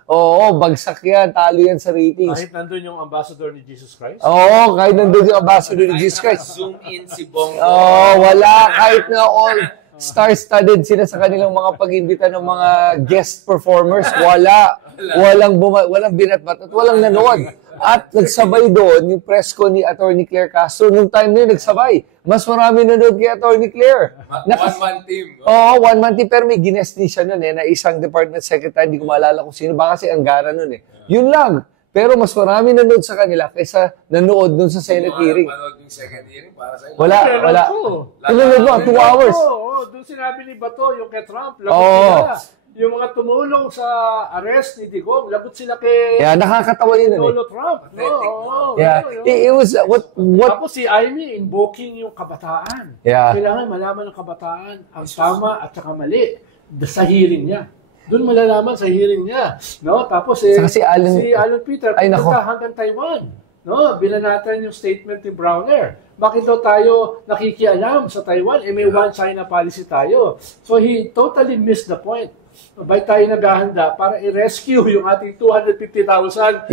bagsak yan, talo yan sa ratings. Kahit nandun yung ambassador ni Jesus Christ? Kahit nandun yung ambassador ni Jesus Christ. Zoom in si Bongo. Wala, kahit na all star-studded sila sa kanilang mga pag-imbita ng mga guest performers. Walang binatbat at walang nanood. At nagsabay doon yung press ko ni Attorney Claire Castro. Nung time na yun, nagsabay. Mas marami nanood kay Attorney Claire. One-man team. One-man team. Pero may ginest din siya nun na isang department secretary. Hindi ko maalala kung sino. Baka si Angara nun Yun lang. Pero mas marami nanood sa kanila kaysa nanood dun sa Senate hearing. Manood yung second hearing para sa inyo? Wala. Tinunod mo, 2 hours. Doon sinabi ni Bato, yung kay Trump, lagot sila. Yung mga tumulong sa arrest ni Digong, lagot sila kay nakakatawa yun. Trump. It was, what... Tapos si Amy invoking yung kabataan. Kailangan malaman ng kabataan ang tama at saka mali sa hearing niya. Doon malalaman sa hearing niya. No? Tapos si Alan Peter pumunta hanggang Taiwan. No? Binanatan yung statement ni Browner. Bakit daw tayo nakikialam sa Taiwan? May one China policy tayo. So he totally missed the point. Bakit tayo naghahanda para i-rescue yung ating 250,000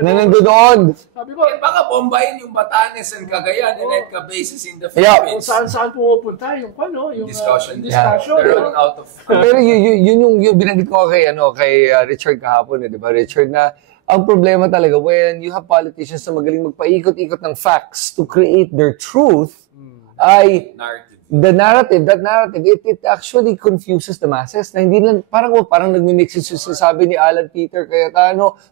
na nandoon. Sabi ko, baka bombayin yung Batanes and Cagayan and EDCA bases in the Philippines. Kung saan pumupunta yung discussion. Pero yun yung binanggit ko kay Richard kahapon, di ba? Richard, na ang problema talaga when you have politicians na magaling magpaikot-ikot ng facts to create their truth, ay that narrative, it actually confuses the masses. Na hindi lang, parang nagmimix yung sasabi ni Alan Peter, kaya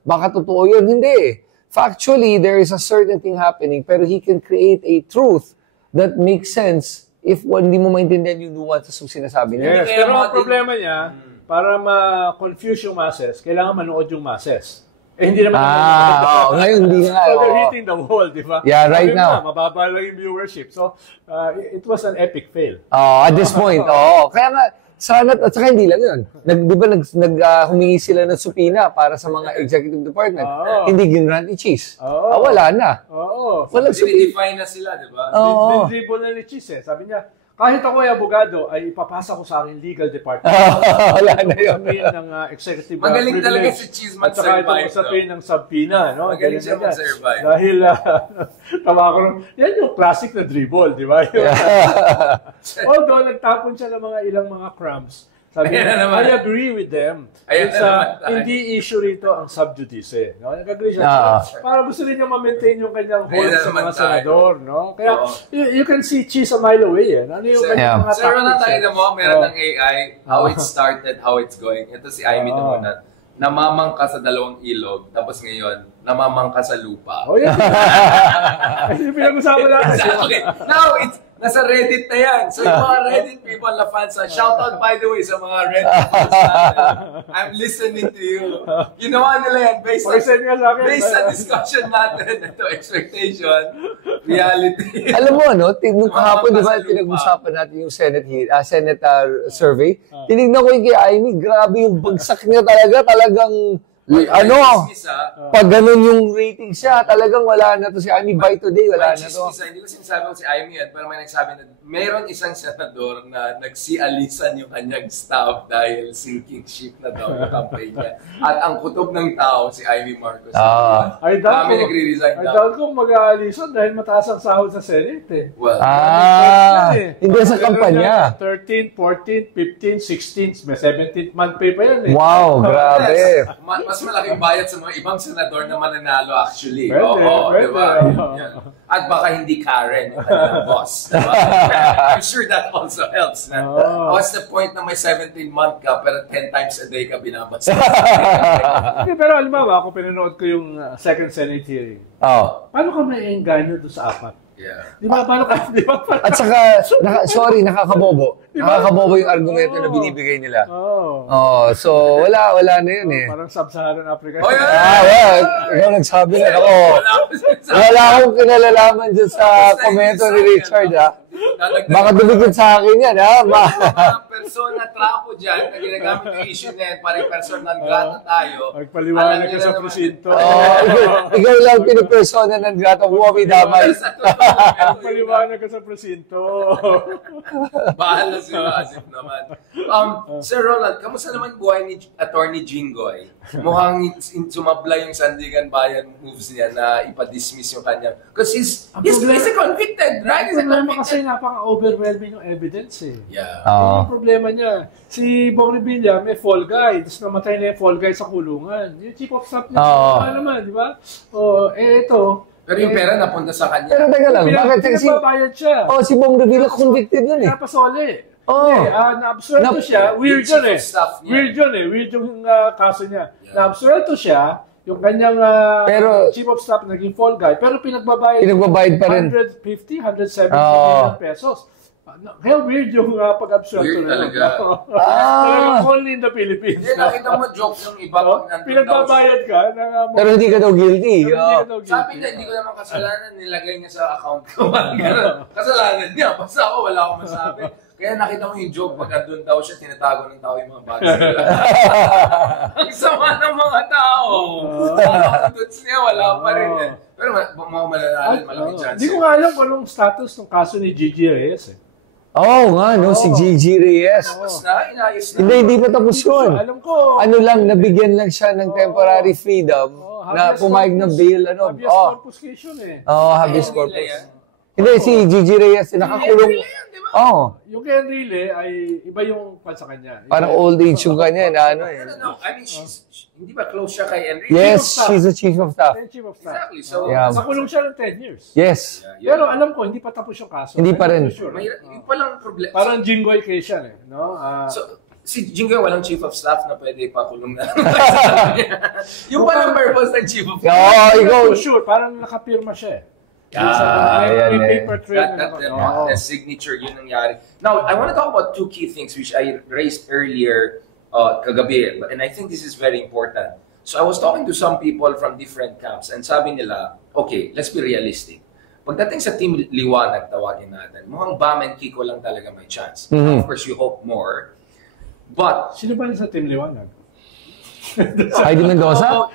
baka totoo yun. Hindi. Factually, there is a certain thing happening, pero he can create a truth that makes sense if hindi mo maintindihan yung nuances ng sinasabi niya. Yes, pero ang problema niya, para ma-confuse yung masses, kailangan manood yung masses. Hindi naman ngayon hindi nga. So they're hitting the wall, di ba? Yeah, right now. Mababa lang yung viewership. So, it was an epic fail. At this point, Kaya nga, sana, at saka hindi lang yun. Di ba humingi sila ng supina para sa mga executive department? Hindi ginrant i-cheese. Wala na. Walang supina. Define na sila, di ba? Dribble na ni cheese Sabi niya, kahit ako ay abogado, ay ipapasa ko sa aking legal department. Wala na yun. Ng executive magaling talaga si Cheese mag-survive. At saka ito ng subpoena. No? Magaling siya mag-survive. Dahil, tawa ko yan yung classic na dribble, di ba? Although, nagtapon siya ng ilang mga crumbs. Sabi niya, I agree with them. Hindi issue rito ang subjudice. No? Nag-agree siya. Para gusto rin niya ma-maintain yung kanyang hold sa mga senador. No? Kaya, you can see Cheese a mile away. Ano yung kanyang mga tactics. Sir, tayo mo, meron ng AI, how it started, how it's going. Ito si Amy Tumunat. Namamangka sa 2 ilog, tapos ngayon, namamangka sa lupa. Yan. Yung pinag-usapan natin. Exactly. Now, nasa Reddit na yan. So yung mga Reddit people na fans, shout out by the way sa mga Reddit fans natin. I'm listening to you. Ginawa nila yan based on discussion natin. Ito, expectation, reality. Alam mo, nung kahapon, di ba, pinag-usapan natin yung Senate survey. Tinignan ko yung kay Amy, grabe yung bagsak niya talagang Pag ganun yung rating siya, talagang wala na to si Amy. By today, wala na to. Hindi ko sinasabi ko si Amy yan, pero may nagsabi na meron isang senador na nagsialisan yung kanyang staff dahil sinking ship na daw yung campaign niya. At ang kutob ng tao, si Amy Marcos. I doubt nagre-resign daw. I doubt kung mag-aalisan dahil mataas ang sahod sa Senate eh. Well, hindi sa kampanya. 13, 14, 15, 16, may 17th month pay pa yan eh. Wow, grabe. Mas malaking bayad sa mga ibang senador na mananalo actually. Pwede. Diba? Yan. At baka hindi Karen yung kanilang boss. Diba? I'm sure that also helps. What's the point na may 17-month ka pero 10 times a day ka binabasa? Pero halimbawa, ako pinanood ko yung second Senate hearing. Paano ka may engganyo doon sa apat? Yeah. Di ba, paano ka? Di ba? At saka, nakakabobo. Nakakabobo yung argumento na binibigay nila. So, wala na yun eh. Parang sub-Saharan Africa. Ikaw nagsabi na ako. Wala akong kinalalaman dyan sa komento ni Richard, ha? Baka dumikit sa akin yan, ha? Mga persona trapo dyan na ginagamit yung issue na yan, parang personal grata tayo. Magpaliwanag ka sa presinto. Ikaw lang pinipersona ng grata, huwami damay. Magpaliwanag ka sa presinto. Bahala sila, asip naman. Sir Roland, kamusta naman buhay ni Attorney Jinggoy? Mukhang sumabla yung Sandigan Bayan moves niya na ipa-dismiss yung kanyang. Because he's a convicted, right? He's a convicted. Kasi napaka-overwhelming yung evidence eh. Yeah. Yung problema niya. Si Bong Revilla may fall guy. Tapos namatay na yung fall guy sa kulungan. Yung chief of staff niya. Naman, di ba? Ito. Pero yung pera napunta sa kanya. Pero teka lang, bakit pinagbabayad siya? Si Bong Revilla convicted yun eh. Napasole. Na-absuelto siya. Weird yun eh. Weird yung kaso niya. Na-absuelto siya. Yung kanyang chief of staff naging fall guy. Pero pinagbabayad pa rin. 150, 170 million pesos. Kaya weird yung pag-absuelto Weird na talaga. Talagang only in the Philippines. Hindi, nakita mo joke ng iba pag nandun pinagbabayad ka. Pero hindi ka daw guilty. Sabi na, hindi ko naman kasalanan, nilagay niya sa account ko. Kasalanan niya, basta ako, wala akong masabi. Kaya nakita mo yung joke, pag andun daw siya, tinatago ng tao yung mga bags nila. Ang sama ng mga tao. Ang dudes niya, wala pa rin. Pero mga malalala, malaking chance. Hindi ko nga alam kung anong status ng kaso ni Gigi Reyes eh. Si Gigi Reyes. Tapos na, inayos na. Hindi pa tapos yun. Alam ko. Ano lang, nabigyan lang siya ng temporary freedom na pumayag na bail. Habeas corpus case yun eh. Habeas corpus. Hindi, si Gigi Reyes, nakakulong. Yung kay Enrile ay iba yung sa kanya. Parang old age yung kanya, No. I mean, hindi ba close siya kay Enrile? Yes, she's the chief of staff. Chief of staff. Exactly. So, nakulong siya ng 10 years. Yes. Pero alam ko, hindi pa tapos yung kaso. Hindi pa rin. Yung palang problema. Parang Jinggoy case yan eh. No? So, si Jinggoy walang chief of staff na pwede pakulong na. Yung palang purpose ng chief of staff. Ikaw. Sure, parang nakapirma siya eh. May paper trail. The signature, yun nangyari. Now, I want to talk about two key things which I raised earlier kagabi, and I think this is very important. So I was talking to some people from different camps and sabi nila, okay, let's be realistic. Pagdating sa Team Liwanag, tawagin natin, mukhang Bam and Kiko lang talaga may chance. Of course, we hope more. But, sino ba sa Team Liwanag? Heidi Mendoza?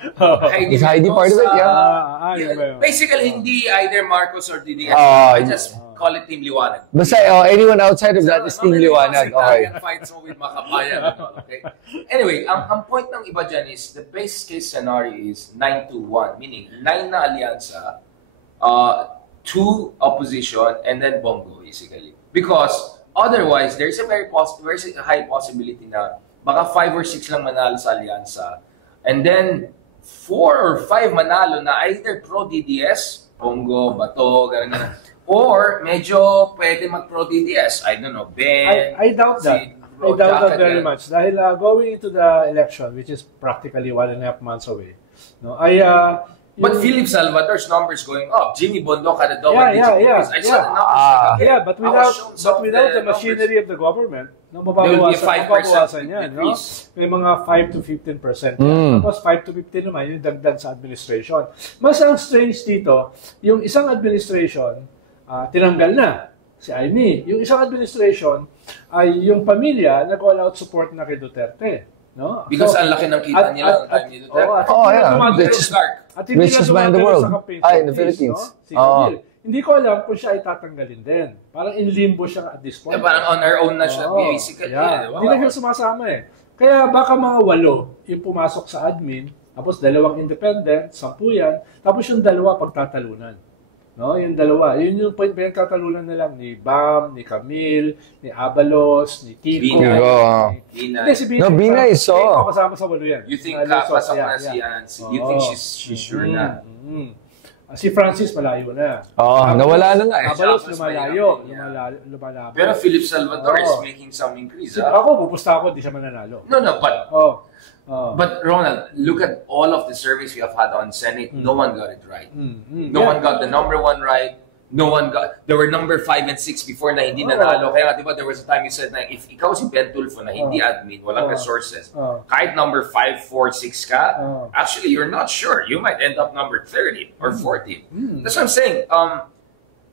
Is Heidi part of it? Yeah. Basically, hindi either Marcos or DDS. I just call it Team Liwanag. Basta anyone outside of that is Team Liwanag. Okay. Fights mo with Makabayan. Okay. Anyway, ang point ng iba dyan is the base case scenario is 9-1, meaning 9 na alyansa, 2 opposition, and then Bongo, basically. Because otherwise, there's a high possibility na baka 5 or 6 lang manalo sa alyansa. And then, 4 or 5 manalo na either pro-DDS, Bongo, Bato, gano'n. Or medyo pwede mag-pro-DDS. I don't know, Ben. I doubt that. I doubt that very much. Dahil going into the election, which is practically 1.5 months away, no, but Philip Salvador's numbers going up. Jimmy Bondo had a double digit. I saw the numbers. But without the machinery of the government, no, mababawasan yan. No? May mga 5 to 15%. Tapos 5 to 15 naman yung dagdag sa administration. Mas ang strange dito, yung isang administration, tinanggal na si Amy. Yung isang administration ay yung pamilya nag-all out support na kay Duterte. No? Because ang laki ng kita nila ng time ni Duterte. At hindi Richest na man in the world. sa campaign In the office, Philippines. no? Si Camille. Hindi ko alam kung siya ay tatanggalin din. Parang in limbo siya at this point. Parang on our own na siya, basically. Yeah. Hindi na siya sumasama eh. Kaya baka mga 8 yung pumasok sa admin, tapos 2 independent, 10 yan, tapos yung 2 pagtatalunan. No, yung 2. Yun yung pinagtatalunan na lang ni Bam, ni Camille, ni Abalos, ni Tico. Bina. Si Bina. No, Bina is so. Kasama sa 8 yan. You think kapasok na si Ansi? You think she's sure na? Si Francis malayo na. Nawala na nga eh. Abalos lumalayo. Lumalayo. Pero Philip Salvador is making some increase. Ako, pupusta ako, di siya mananalo. No, but but Ronald, look at all of the surveys we have had on Senate. No one got it right. No one got the number 1 right. No one got. There were number 5 and 6 before na hindi nanalo. Kaya di ba there was a time you said na if ikaw si Ben Tulfo na hindi admin, walang resources, kahit number 5, 4, 6 ka, actually you're not sure. You might end up number 30 or 40. That's what I'm saying.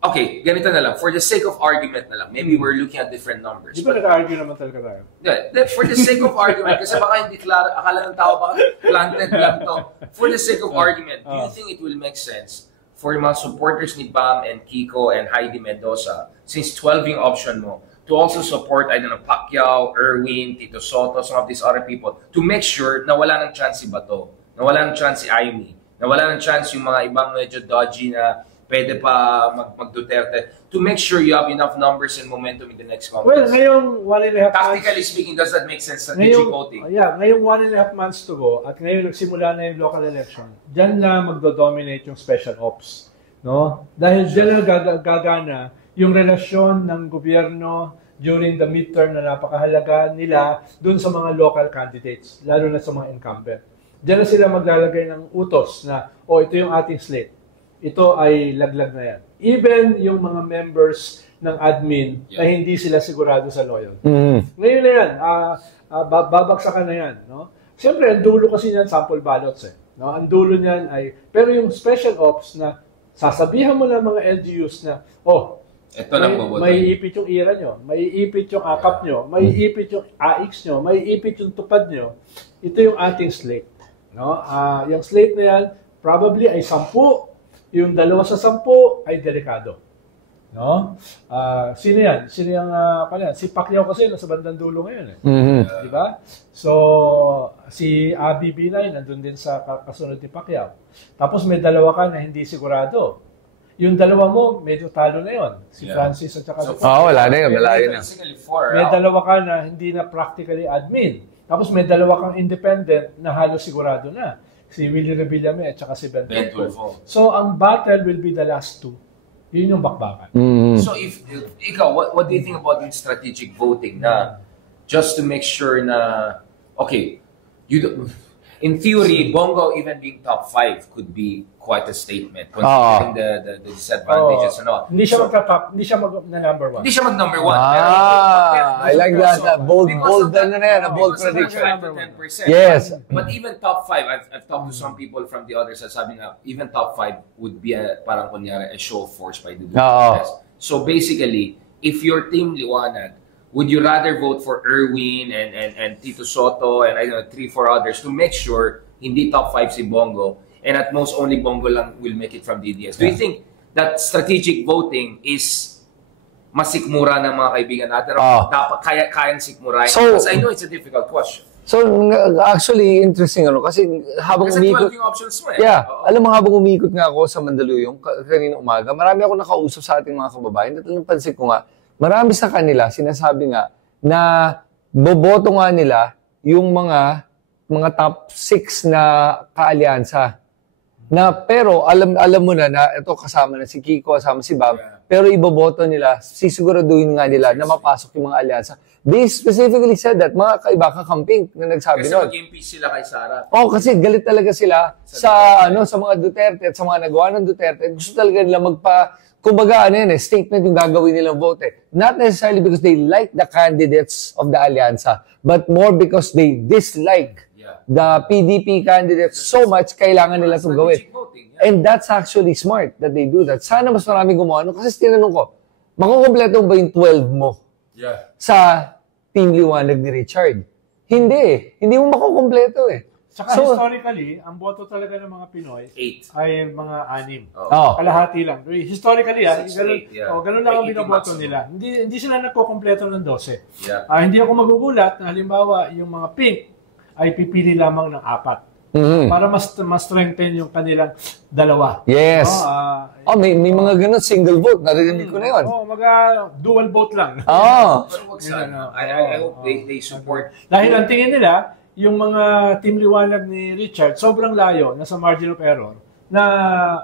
Okay, ganito na lang. For the sake of argument na lang, maybe we're looking at different numbers. Di ba nag-argue naman talaga tayo? Yeah, for the sake of argument, kasi baka hindi klaro, akala ng tao baka planted lang to. For the sake of argument, do you think it will make sense for mga supporters ni Bam and Kiko and Heidi Mendoza, since 12 yung option mo, to also support, I don't know, Pacquiao, Erwin, Tito Soto, some of these other people, to make sure na wala ng chance si Bato, na wala ng chance si Aimee, na wala ng chance yung mga ibang medyo dodgy na pwede pa mag-Duterte, to make sure you have enough numbers and momentum in the next Congress. Well, ngayong 1.5 months... Tactically speaking, does that make sense? Strategic voting? Yeah, ngayong 1.5 months to go, at ngayon nagsimula na yung local election, dyan lang magdo-dominate yung special ops. No? Dahil dyan lang gagana yung relasyon ng gobyerno during the midterm na napakahalaga nila dun sa mga local candidates, lalo na sa mga incumbent. Dyan na sila maglalagay ng utos na, ito yung ating slate. Ito ay laglag na yan. Even yung mga members ng admin na hindi sila sigurado sa loyalty. Ngayon na yan, babagsakan na yan. No? Siyempre, ang dulo kasi niyan, sample ballots. No? Ang dulo niyan ay, pero yung special ops na sasabihan mo ng mga LGUs na, ito lang may ipit yung IRA nyo, may ipit yung AKAP nyo, may ipit yung AX nyo, may ipit yung tupad nyo. Ito yung ating slate. No? Yung slate na yan, probably ay 10. Yung 2 sa 10 ay delikado. No? Sino yan? Sino yung si Pacquiao kasi nasa bandang dulo ngayon. Di ba? So, si Abby Binay nandun din sa kasunod ni Pacquiao. Tapos may 2 ka na hindi sigurado. Yung 2 mo, medyo talo na yon. Si Francis at saka si wala na yun. Malayo na. May 2 ka na hindi na practically admin. Tapos may 2 kang independent na halos sigurado na. Si Willie Revillame at saka si Ben Tulfo. So, ang battle will be the last 2. Yun yung bakbakan. So, ikaw, what do you think about yung strategic voting na just to make sure na, okay, in theory, Bongo even being top 5 could be quite a statement considering the disadvantages and all. Hindi siya magta-top, hindi siya number 1. Hindi siya mag-number 1. I like that. Bold prediction. 10%. Yes. But even top 5, I've talked to some people from the other side, sabi na even top 5 would be parang kunyari a show of force by the Duterte. So basically, if your team liwanag, would you rather vote for Erwin and Tito Soto and I don't know 3-4 others to make sure hindi top 5 si Bongo and at most only Bongo lang will make it from DDS? Do you think that strategic voting is masikmura ng mga kaibigan natin? Dapat kayang sikmurahin? Because I know it's a difficult question. So, actually, interesting kasi habang umikot... Kasi 12 yung options mo alam mo, habang umikot nga ako sa Mandaluyong kanina umaga, marami ako nakausap sa ating mga kababayan. At napansin ko nga, marami sa kanila, sinasabi nga, na boboto nga nila yung mga top 6 na kaalyansa. Pero alam mo na ito kasama na si Kiko, kasama si Bam, pero iboboto nila, sisiguraduhin nga nila na mapasok yung mga alyansa. They specifically said that, mga kaiba kakamping na nagsabi nun. Kasi mag-impeach sila kay Sara. Kasi galit talaga sila sa mga Duterte at sa mga nagawa ng Duterte. Gusto talaga nila kumbaga, statement yung gagawin nilang vote. Not necessarily because they like the candidates of the alyansa, but more because they dislike the PDP candidates so much, kailangan nila itong gawin. And that's actually smart that they do that. Sana mas marami gumawa. Kasi tinanong ko, makukompleto ba yung 12 mo sa Team Liwanag ni Richard? Hindi mo makukumpleto eh. Saka historically, ang boto talaga ng mga Pinoy 8. ay mga 6. Oh. Kalahati lang. Historically, 6 to ganun, 8, yeah. ganun lang ang 80 binoboto maximum. nila. Hindi sila nagkukumpleto ng 12. Yeah. Hindi ako magugulat na halimbawa yung mga pink ay pipili lamang ng 4. Para mas strengthen yung kanilang 2. Yes. May mga ganun, single vote. Narinig ko na yun. Dual vote lang. Pero wag sana. I hope they support. Dahil ang tingin nila, yung mga team liwanag ni Richard, sobrang layo, nasa margin of error, na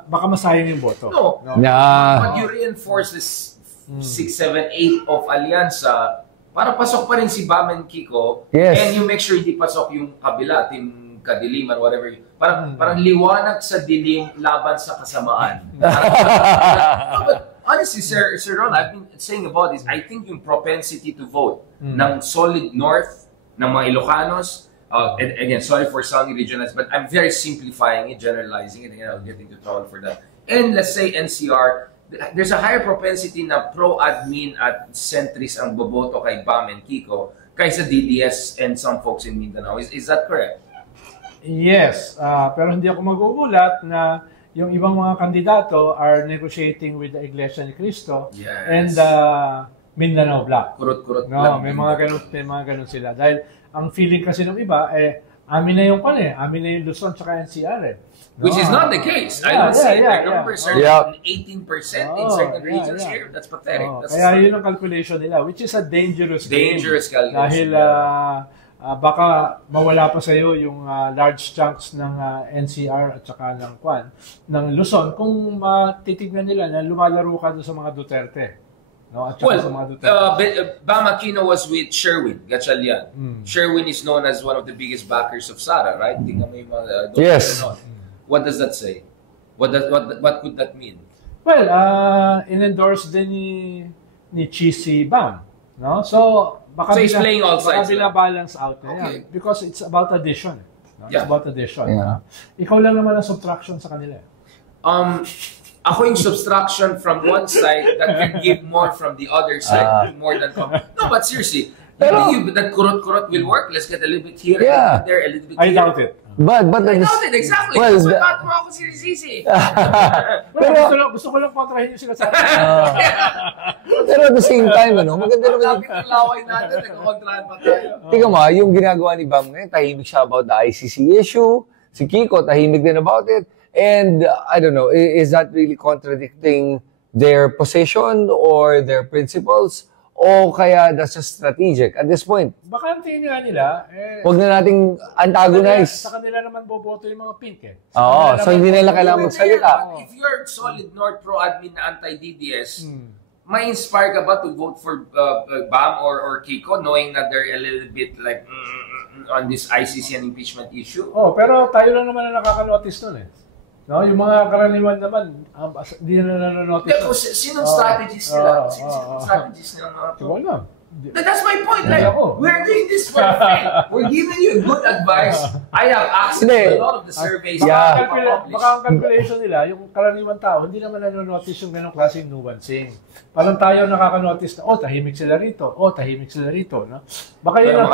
baka masayang yung boto. No. But you reinforce this 6, 7, 8 of Alianza para pasok pa rin si Bam and Kiko. Yes. And you make sure hindi pasok yung kabila, Team Kadiliman, whatever. Parang liwanag sa dilim, laban sa kasamaan. But honestly, Sir Ron, I've been saying about this, I think yung propensity to vote ng solid North, ng mga Ilocanos, and again, sorry for sounding regionalized, but I'm very simplifying it, generalizing it, and I'll get into trouble for that. And let's say NCR, there's a higher propensity na pro-admin at centrist ang boboto kay Bam and Kiko kaysa DDS and some folks in Mindanao. Is that correct? Yes, pero hindi ako magugulat na yung ibang mga kandidato are negotiating with the Iglesia ni Cristo and Mindanao Bloc. Kurot-kurot. No, may mga ganun sila. Dahil ang feeling kasi ng iba, amin na yung amin na yung Luzon tsaka NCR No? Which is not the case. I don't see the numbers are 18% in certain regions here. That's pathetic. Kaya yun ang calculation nila, which is a dangerous calculation. Dahil baka mawala pa sa iyo yung large chunks ng NCR at saka ng Luzon kung titignan nila na lumalaro ka doon sa mga Duterte. No, at saka sa mga Duterte. Bam Aquino was with Sherwin Gatchalian. Sherwin is known as one of the biggest backers of Sara, right? Tingnan mo yung mga yes. What does that say? What could that mean? Well, in-endorse din ni Cheesy Bam, no? So he's playing all sides. Baka balance out na yan. Because it's about addition. No? It's about addition. Yeah. Ikaw lang naman ang subtraction sa kanila. Ako yung subtraction from one side that can give more from the other side, more than No, but seriously, that kurot-kurot will work. Let's get a little bit here, a little bit there, a little bit here. I doubt it. But I doubt it, exactly. Well, That's why not mo ako si Pero gusto ko lang kontrahin yung sinasabi. Pero at the same time, maganda naman yung... Lapit ang laway natin, nagkakontrahan pa tayo. Tingnan mo, yung ginagawa ni Bam ngayon, tahimik siya about the ICC issue. Si Kiko, tahimik din about it. And I don't know, is that really contradicting their position or their principles? O kaya that's just strategic at this point? Baka ang tingin nga nila, huwag na nating antagonize. Sa kanila naman boboto yung mga pink Oo, so hindi nila kailangan magsalita. If you're solid North pro-admin na anti-DDS, may inspire ka ba to vote for Bam or Kiko knowing that they're a little bit like on this ICC and impeachment issue? Oh, pero tayo lang naman ang nakaka-notice nun No, yung mga karaniwan naman, hindi na nanonotice. Pero sinong strategies nila? Sinong strategies nila? Wala. That's my point. Like, we're doing this for free. We're giving you good advice. I have access to a lot of the surveys. Baka ang calculation nila, yung karaniwan tao, hindi naman nanonotice yung ganong klaseng nuancing. Parang tayo nakaka-notice na, tahimik sila rito. Tahimik sila rito. No? Baka yun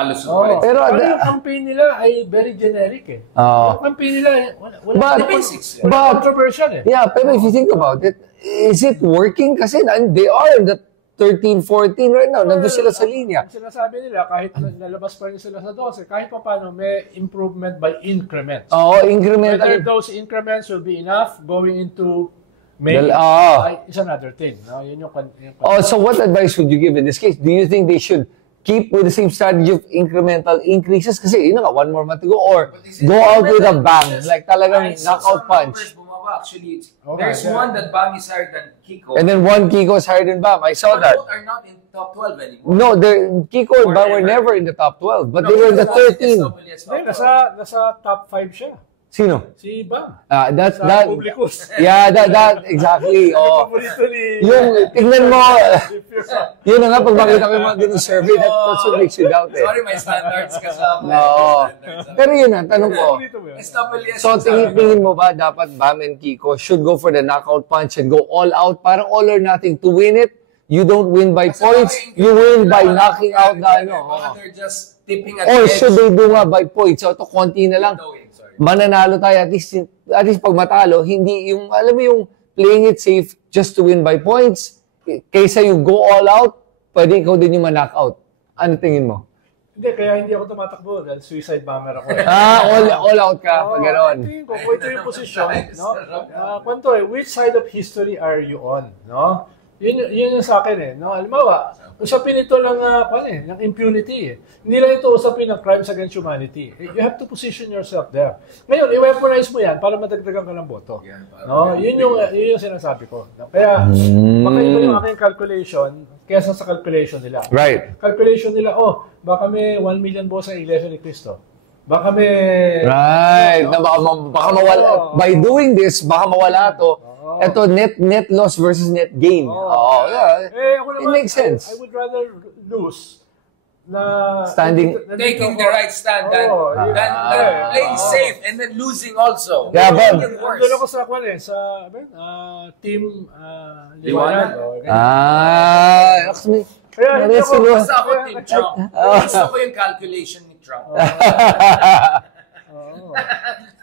pero yung campaign nila ay very generic Yung campaign nila, wala basics. Wala controversial Yeah, pero if you think about it, is it working? Kasi they are the 13, 14 right now. Nandun sila sa linya. Ang sinasabi nila, kahit nalabas pa rin sila sa 12, kahit pa paano, may improvement by increments. Incremental. Whether those increments will be enough going into May is another thing. No? Yun yung so what advice would you give in this case? Do you think they should keep with the same strategy of incremental increases? Kasi, one more month to go. Or go out with a bang. Like talagang knockout punch. Actually, there's one that Bam is higher than Kiko. And then one Kiko is higher than Bam. I saw that. Both are not in top 12 anymore. No, Kiko and Bam were never in the top 12, but they were in the 13. Nasa top 5 siya. Sino? Si Bam. That Publicus. Yeah, that exactly. Yung tingnan mo, yun na nga pag makita ko yung mga ganung survey, that's what makes you doubt Sorry, my standards kasama. No. Pero yun na, tanong ko. So tingin mo ba dapat Bam and Kiko should go for the knockout punch and go all out, parang all or nothing to win it? You don't win by points, you win by knocking out the They're just tipping at Or edge. should they do nga by points? So, ito, konti na lang. Mananalo tayo. At least pag matalo, hindi yung, alam mo yung playing it safe just to win by points. Kaysa you go all out, pwede ikaw din yung ma-knockout. Ano tingin mo? Hindi, kaya hindi ako tumatakbo dahil suicide bomber ako. All out ka, pag gano'n. Tingin ko, kung ito yung posisyon, no? Kwento which side of history are you on, no? Yun yung sa akin no? Halimbawa, usapin ito ng impunity Hindi lang ito usapin ng crimes against humanity. You have to position yourself there. Ngayon, i-weaponize mo yan para madagdagan ka ng boto. No? Yun yung sinasabi ko. No? Kaya, makaiba yung aking calculation kesa sa calculation nila. Right. Calculation nila, baka may 1 million boss ang Iglesia ni Cristo. Baka may... Right. Na baka mawala. By doing this, baka mawala to. Ito, net loss versus net gain. Yeah. Ako naman, It makes sense. I would rather lose na... Taking the right stand than playing safe and then losing also. Yeah, but... Doon ako sa team Liwanag. Basta ako Team Trump. Gusto ko yung calculation ni Trump.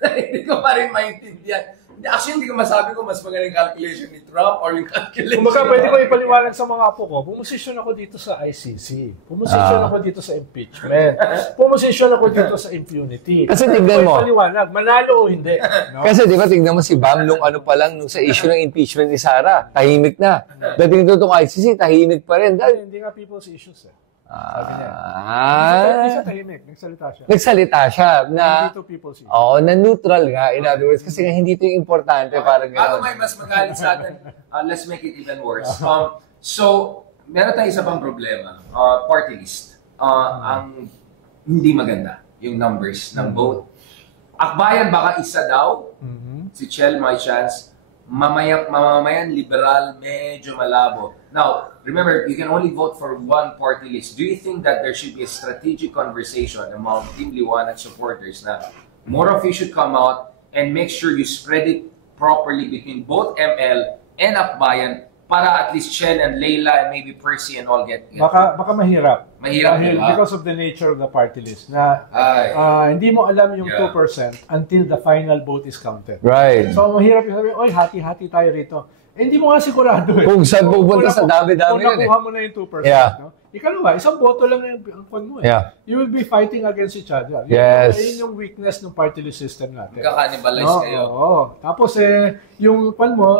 Hindi ko pa rin maintindihan. Actually, hindi ko masabi kung mas magaling calculation ni Trump or yung calculation. Kung baka pwede ko ipaliwanag sa mga apo ko, pumusisyon ako dito sa ICC. Pumusisyon ako dito sa impeachment. Pumusisyon ako dito sa impunity. Kasi tignan mo. Ipaliwanag, manalo o hindi. No? Kasi di ba, tignan mo si Bam nung nung sa issue ng impeachment ni Sara, tahimik na. Dating ito itong ICC, tahimik pa rin. Hindi nga people's issues Sabi niya. Hindi siya tahimik. Nagsalita siya na... Hindi to people's issues. Oo, na neutral nga. In other words, kasi nga hindi ito yung importante. Parang Bago may mas magalit sa atin, let's make it even worse. So, meron tayong isa pang problema. Party list. Ang hindi maganda, yung numbers ng vote. Akbayan baka isa daw, si Chel may chance, mamamayan liberal, medyo malabo. Now, remember, you can only vote for one party list. Do you think that there should be a strategic conversation among Team Liwanag supporters na more of you should come out and make sure you spread it properly between both ML and Akbayan para at least Chel and Leila and maybe Percy and all get Baka mahirap. Mahirap because of the nature of the party list na hindi mo alam yung 2% until the final vote is counted. Right. So mahirap yung sabi, hati-hati tayo rito. Hindi mo nga sigurado Kung saan pupunta sa dami-dami yun nakuha mo na yung 2%. Yeah. No? Ikalawa, isang boto lang yung kwan mo Yeah. You will be fighting against each other. Yes. Yun yung weakness ng party list system natin. Magka-cannibalize kayo. Tapos yung kwan mo,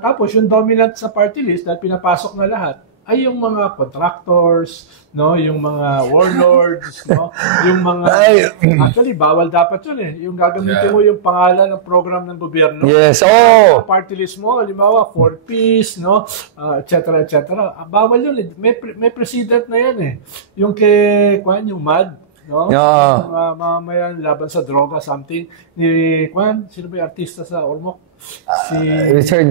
tapos yung dominant sa party list dahil pinapasok na lahat ay yung mga contractors, no, yung mga warlords, no, yung mga actually bawal dapat yun Yung gagamitin mo yung pangalan ng program ng gobyerno. Yes. Party list mo, halimbawa, for peace, no, etc. Bawal yun. May president na yan Yung yung MAD, no? Yeah. Mamamayan laban sa droga, something. Sino ba yung artista sa Ormoc? Si Richard.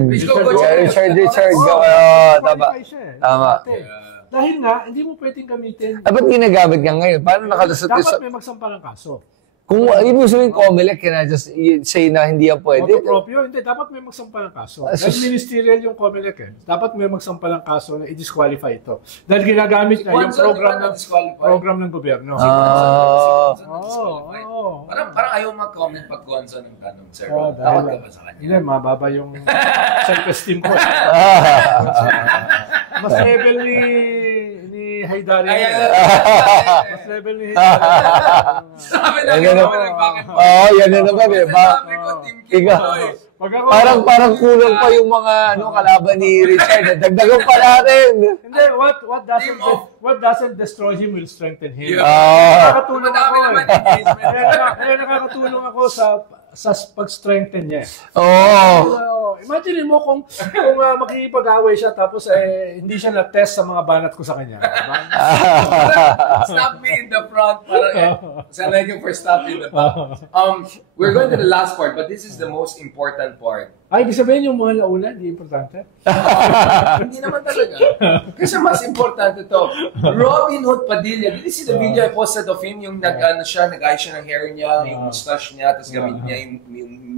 Tama. Dahil nga, hindi mo pwedeng gamitin. Ba't ginagamit ka ngayon? Paano nakalusot Dapat may magsampa ng kaso. Kung ibig sabihin COMELEC, can I just say na hindi yan pwede? Autopropio, hindi. Dapat may magsampa ng kaso. Dahil ministerial yung COMELEC Dapat may magsampa ng kaso na i-disqualify ito. Dahil ginagamit na yung program ng gobyerno. Parang ayaw mag-comment pag Gonzo ng tanong, sir. Takot ka ba sa kanya? Hindi, mababa yung self-esteem ko. Mas level ni Haydari. Mas level ni Haydari. Sabi na yan na naman Parang kulang pa yung mga kalaban ni Richard. Dagdagan pa natin. Hindi, what doesn't destroy him will strengthen him. Nakakatulong ako. Nakakatulong ako sa pag-strengthen niya. Imagine mo kung makikipag-away siya tapos hindi siya na-test sa mga banat ko sa kanya. Stop me in the front. Thank you for stopping the front. We're going to the last part, but this is the most important part. Ibig sabihin yung mga nauna, hindi importante? Hindi naman talaga. Kasi mas importante to. Robin Hood Padilla. Did you see the video I posted of him? Yung nag-ayos siya ng hair niya, yung mustache niya, tapos gamit niya yung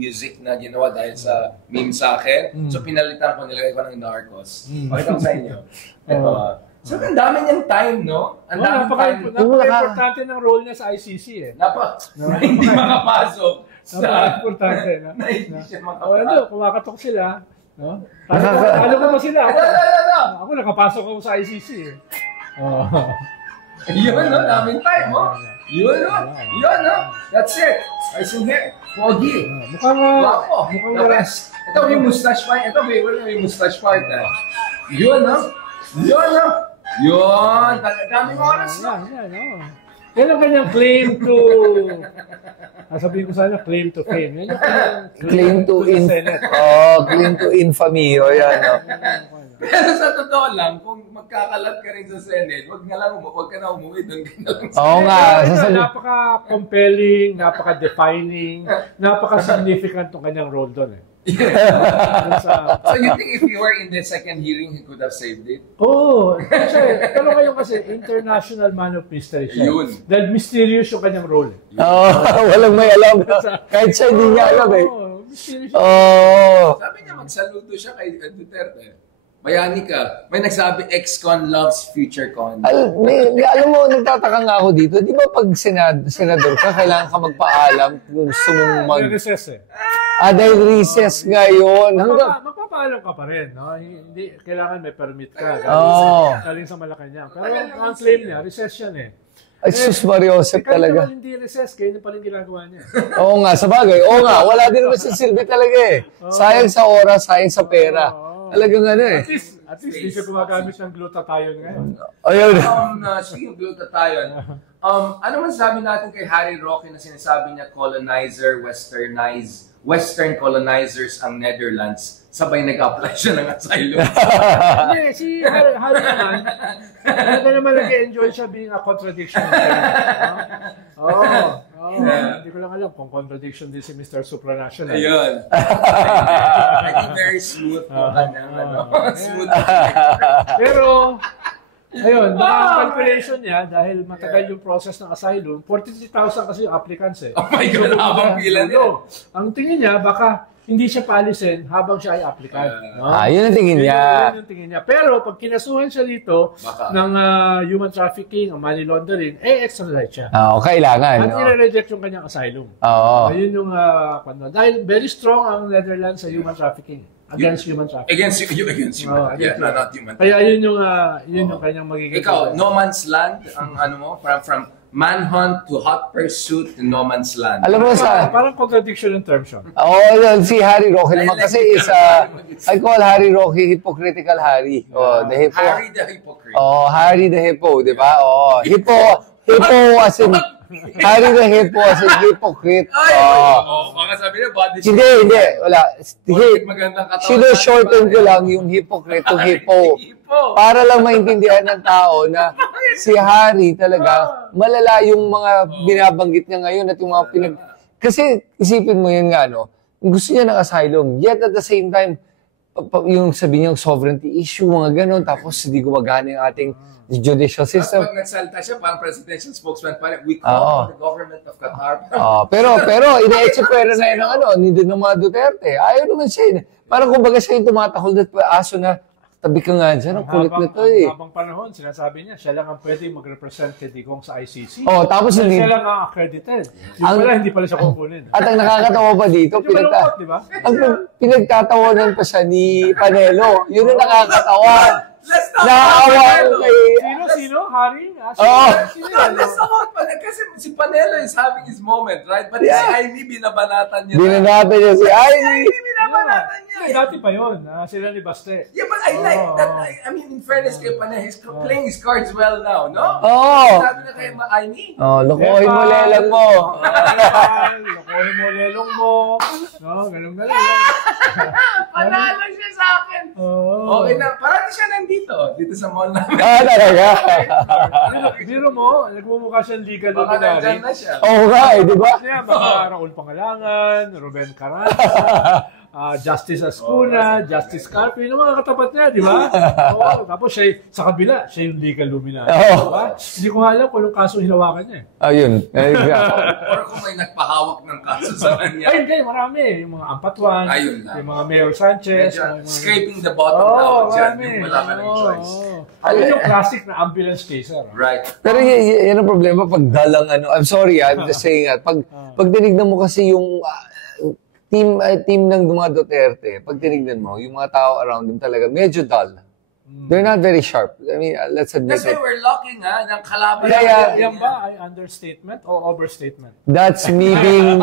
music na ginawa dahil sa meme sa akin. So pinalitan ko, nilagay ko ng Narcos. Pakita ko sa inyo. Ito, So, ang dami niyang time, no? Ang dami time. Napaka-importante ng role niya sa ICC eh. Hindi makapasok. Napaka-importante. Na hindi siya makapasok. Kumakatok sila. No? Talo ko pa sila. Ako nakapasok ako sa ICC eh. Yun, no? Daming time, no? Yun, no? That's it. I see here. Pogi. Mukhang Yes. Ito may mustache part. May mustache part. Yun, no? Yun. Daming oras, no? Yan ang kanyang claim to... sabihin ko sana, claim to fame. Yan yung Claim to claim to infamy. O yan, no? Pero sa totoo lang, kung magkakalat ka rin sa Senate, wag ka na umuwi doon ka na lang. Oo nga. Napaka-compelling, napaka-defining, napaka-significant ng kanyang role doon eh. So you think if you were in the second hearing, he could have saved it? Pero ngayon kasi, international man of mystery siya. Yun. Dahil mysterious yung kanyang role. Walang may alam. Kahit siya hindi niya alam eh. Mysterious. Sabi niya, magsaludo siya kay Duterte. Bayani ka. May nagsabi, ex-con loves future con. Alam mo, nagtataka nga ako dito. Di ba pag senador ka, kailangan ka magpaalam kung gusto mong recess eh. Dahil recess ngayon. Magpapaalam ka pa rin. No? Hindi, kailangan may permit ka. Galing sa Malacanang. Pero ang claim niya, recess yan eh. Ay, sus Mariosep talaga. Kahit naman hindi recess, kaya pa rin ginagawa niya. Oo nga, sabagay. Oo nga, wala din naman sa silbi talaga eh. Sayang sa oras, sayang sa pera. Talagang ano eh. At least, hindi siya gumagamit ng glutathione ngayon. Ayun. Speaking of glutathione, ano man sabi natin kay Harry Roque na sinasabi niya Western colonizers ang Netherlands, sabay nag-apply siya ng asylum. Hindi, si Harry naman, naman nag-enjoy siya being a contradiction. Hindi ko lang alam kung contradiction din si Mr. Supranational. Ayun. I think very smooth po smooth. Pero, ayun, calculation niya, dahil matagal yung process ng asylum, 43,000 kasi yung applicants eh. Oh my God, habang pila nila. Ang tingin niya, baka hindi siya paalisin habang siya ay applicant. Yun ang tingin niya. Yun ang tingin niya. Pero pag kinasuhan siya dito ng human trafficking o money laundering, extradite siya. Kailangan. At i-reject yung kanyang asylum. Oo. Yun yung, dahil very strong ang Netherlands sa human trafficking. Against human trafficking. Against human. Not human. Kaya yun yung kanyang magiging. Ikaw, no man's land, ang ano mo, from manhunt to hot pursuit to no man's land. Alam mo parang contradiction in terms yun. Yun, si Harry Roque naman kasi I call Harry Roque hypocritical Harry. The hippo. Harry the hypocrite. Harry the hippo, di ba? Hippo as in Harry the hippo as in hypocrite. Baka sabi niya body shape. Hindi, wala. Magandang katawan. Sino-shorten ko lang yung hypocrite to hippo. Para lang maintindihan ng tao na si Harry talaga, malala yung mga binabanggit niya ngayon at yung mga Kasi isipin mo yun nga, no? Gusto niya ng asylum. Yet at the same time, yung sabi niya, sovereignty issue, mga ganon. Tapos hindi gumagana yung ating judicial system. Pag nagsalita siya, parang presidential spokesman pa rin, we call the government of Qatar. Pero ina-execute na yun ng mga Duterte. Ayaw naman siya. Parang kumbaga siya yung tumatahol at aso na tabi ka nga dyan, ang kulit na to eh. Habang panahon, sinasabi niya, siya lang ang pwede mag-represent kay Digong sa ICC. Tapos hindi. Siya lang ang accredited. Hindi pala siya kukunin. At ang nakakatawa pa dito, pinagtatawanan pa siya ni Panelo. Yun ang nakakatawa. Naawa ko kay... Sino? Harry? Let's talk about kasi si Panelo is having his moment, right? But si Amy, binabanatan niya. Binabanatan niya si Amy. Binabanatan niya. Dati pa yun. Sila ni Baste. Yeah, but I like that. I mean, in fairness kay Panelo, he's playing his cards well now, no? Sabi na kay Amy. Lokohin mo lelang mo. Lokohin mo lelong mo. Ganun. Panalo siya sa akin. Okay na. Parang siya nandito sa mall namin. Talaga. Biro mo, nagmumukha siyang legal baka luminary. nandyan na siya. Nga di ba? Baka Raul Pangalangan, Ruben Carranza, Justice Ascuna, Justice Carpio, yung mga katapat niya, di ba? Oo, tapos siya, sa kabila, siya yung legal luminary. Di ba? Hindi ko nga alam kung anong kaso hinawakan niya. Ayun. Or kung may nagpahawak ng kaso sa kanya. Ay, hindi, marami. Yung mga Ampatuan, Ayun na. yung mga Mayor Sanchez. Medyo mga- scraping the bottom Oo, now dyan. marami. Yung wala ka ng choice. Ayun yung classic na ambulance chaser. Right. Pero yan ang problema pag dalang I'm sorry, I'm just saying pag tinignan mo kasi yung team ng mga Duterte, pag tinignan mo, yung mga tao around them talaga medyo dull. They're not very sharp. I mean, let's admit That's why it. we're lucky nga ng kalaban. Kaya- Yan ba ay understatement o overstatement? That's me being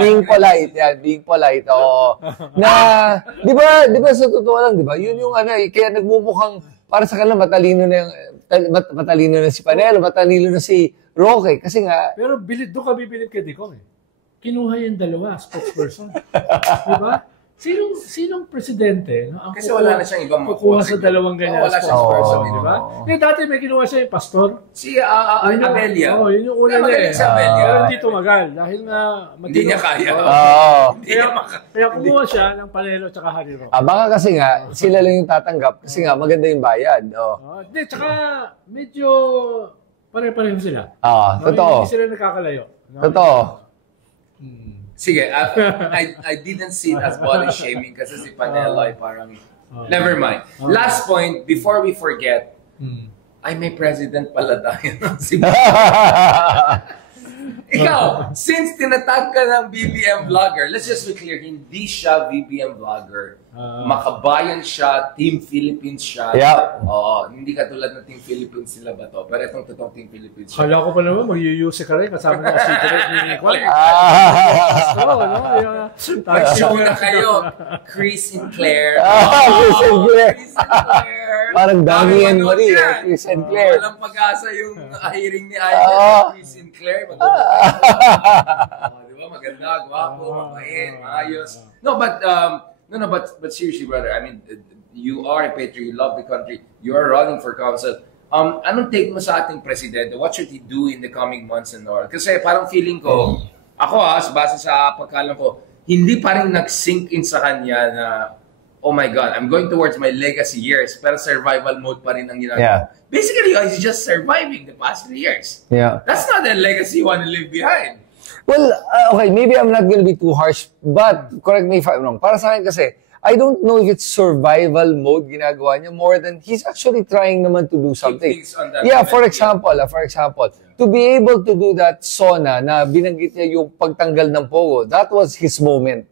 being polite. Yeah, being polite. Oo. Na 'di ba sa totoo lang, 'di ba? Yun yung kaya nagmumukhang para sa kanila matalino na matalino na si Panelo, matalino na si Roque kasi nga Pero doon ka bibilib kay Dicong eh. Kinuha yung dalawa, spokesperson. Diba? Sinong presidente? No, ang Kasi wala na siyang ibang kukuha sa dalawang ganyan wala siyang spokesperson, spokesperson. di ba? Dati may kinuha siya yung pastor. Si Abelia. Oo, yun yung una niya magaling eh. si Abelia. Pero hindi tumagal dahil nga Hindi niya kaya. Kaya kumuha siya ng Panelo at saka Harry Roque. baka kasi nga sila lang yung tatanggap kasi nga maganda yung bayad. Hindi, tsaka medyo pare-pareho sila. Totoo. Hindi sila nakakalayo. No? Totoo. Sige, I didn't see it as body shaming kasi si Panelo ay parang, never mind. Last point, before we forget, ay may president pala tayo. Si Ikaw, since tinatag ka ng BBM vlogger, let's just be clear, hindi siya BBM vlogger. Makabayan siya, Team Philippines siya. Yeah. Hindi katulad ng Team Philippines sila ba to? Pero itong totoong Team Philippines siya. Kala ko pa naman, mag-use ka rin kasama ng secret ni Nicole. Oo, no? Mag-show na kayo, Chris Sinclair. Chris Sinclair. Chris Sinclair. Parang Danny and manood Marie, yan. Chris Sinclair. Walang pag-asa yung hiring ni Aiden, Chris Sinclair. Di ba? Maganda, gwapo, mabait, maayos. No, but seriously, brother, I mean, you are a patriot, you love the country, you are running for council. Anong take mo sa ating presidente? What should he do in the coming months and all? Kasi parang feeling ko, ako base sa pagkalam ko, hindi pa rin nag-sink in sa kanya na, oh my God, I'm going towards my legacy years, pero survival mode pa rin ang ginagawa. Yeah. Basically, he's just surviving the past 3 years. Yeah. That's not the legacy you want to leave behind. Well, okay, maybe I'm not gonna be too harsh, but correct me if I'm wrong. Para sa akin kasi, I don't know if it's survival mode ginagawa niya more than he's actually trying naman to do something. things on that Yeah, level, for example, to be able to do that SONA na binanggit niya yung pagtanggal ng Pogo, that was his moment.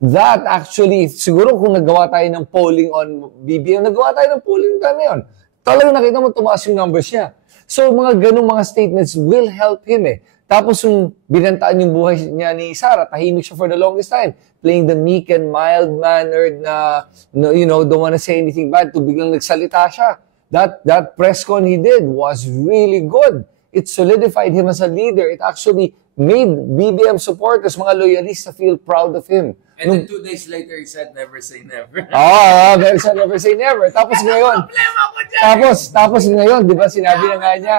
That actually, siguro kung nagawa tayo ng polling on BBM, nagawa tayo ng polling na yun. Talagang nakita mo tumaas yung numbers niya. So mga ganung mga statements will help him eh. Tapos yung binantaan yung buhay niya ni Sara, tahimik siya for the longest time. Playing the meek and mild-mannered na, don't wanna say anything bad, to biglang nagsalita siya. That press con he did was really good. It solidified him as a leader. It actually made BBM supporters, mga loyalists, feel proud of him. And then 2 days later, he said, never say never. Very sad, never say never. Tapos ngayon, Problema ko dyan! tapos ngayon, di ba, sinabi na nga niya,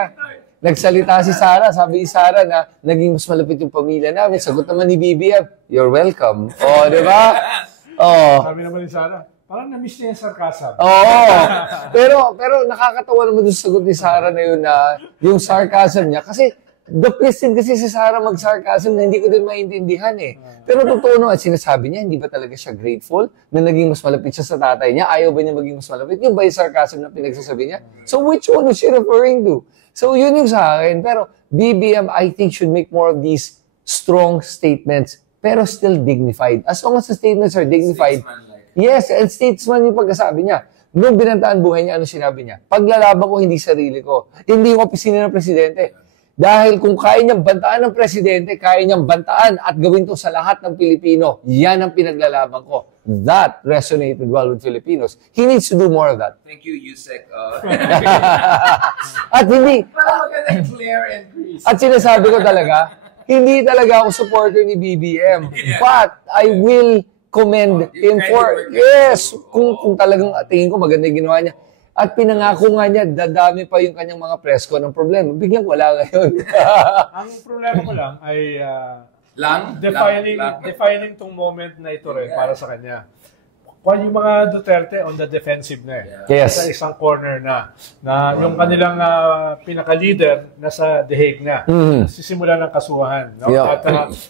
nagsalita si Sara, sabi ni Sara na naging mas malapit yung pamilya namin. Sagot naman ni BBM, you're welcome. Di ba? Sabi naman ni Sarah, parang na-miss niya yung sarcasm. Pero nakakatawa naman yung sagot ni Sara na yun na yung sarcasm niya. Kasi the question kasi si Sara mag-sarcasm na hindi ko din maintindihan eh. Pero totoo no, at sinasabi niya, hindi ba talaga siya grateful na naging mas malapit siya sa tatay niya? Ayaw ba niya maging mas malapit? Yung ba yung sarcasm na pinagsasabi niya? So which one was she referring to? So yun yung sa akin. Pero BBM, I think, should make more of these strong statements, pero still dignified. As long as the statements are dignified, yes, and statesman yung pagkasabi niya. Nung binantaan buhay niya, ano sinabi niya? Paglalaban ko, hindi sarili ko. Hindi yung opisina ng presidente. Dahil kung kaya niyang bantaan ng presidente, kaya niyang bantaan at gawin to sa lahat ng Pilipino. Yan ang pinaglalaban ko. That resonated well with Filipinos. He needs to do more of that. Thank you, Yusek. At hindi, Parang maganda Claire and Chris. at sinasabi ko talaga, hindi talaga ako supporter ni BBM. But I will commend him for, yes, kung talagang tingin ko maganda yung ginawa niya. At pinangako nga niya, dadami pa yung kanyang mga presko ng problema. Biglang wala ngayon. Ang problema ko lang ay defining tong moment na ito rin para sa kanya. Kung yung mga Duterte on the defensive na Yes. sa isang corner na yung kanilang pinaka-leader nasa The Hague na. Sisimula ng kasuhan. No? Yeah. At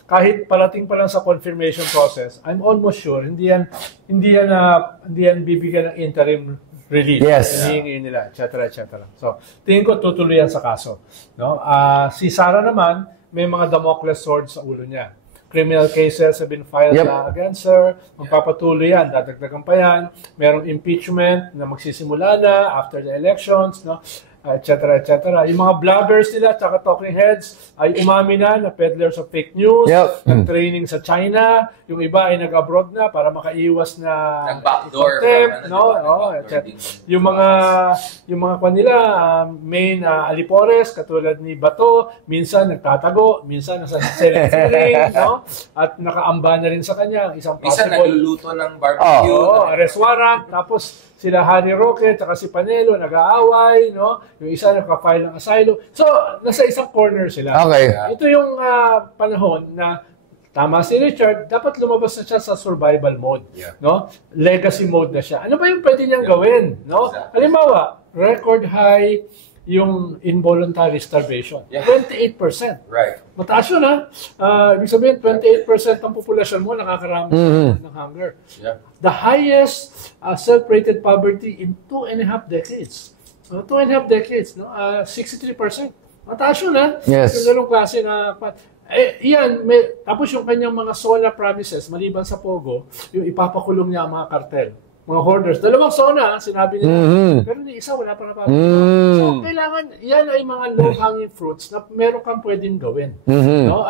kahit parating pa lang sa confirmation process, I'm almost sure hindi yan bibigyan ng interim relief. Yes. Hinihingi nila, etc. So, tingin ko tutuloy yan sa kaso. No? Si Sara naman, may mga Damocles sword sa ulo niya. Criminal cases have been filed against her. Magpapatuloy yan. Dadagdagan pa yan. Merong impeachment na magsisimula na after the elections, no? etc. Yung mga bloggers nila, tsaka talking heads, ay umami na peddlers of fake news, nag-training sa China, yung iba ay nag-abroad na para makaiwas na nag-backdoor, yung mga kanila, main alipores, katulad ni Bato, minsan nagtatago, minsan nasa selling, no? At nakaamba na rin sa kanya isang minsan possible nagluluto ng barbecue, arrest warrant, tapos sila Harry Roque at si Panelo nag-aaway, no? Yung isa naka-file ng asylum. So, nasa isang corner sila. Okay. Ito yung panahon na tama si Richard, dapat lumabas na siya sa survival mode, no? Legacy mode na siya. Ano ba yung pwede niyang gawin, no? Halimbawa, record high yung involuntary starvation. 28%. Right. Mataas yun, ha? Ibig sabihin, 28% ng populasyon mo nakakaramdam ng hunger. Yeah. The highest self-rated poverty in 2.5 decades. 2.5 decades, no? 63%. Mataas yun, ha? Yes. Yung ganong klase na... tapos yung kanyang mga SONA promises, maliban sa Pogo, yung ipapakulong niya ang mga kartel. Mga hoarders. 2 SONA, sinabi nila. Pero ni isa, wala pa napapagawa. So, kailangan, yan ay mga low-hanging fruits na meron kang pwedeng gawin. No?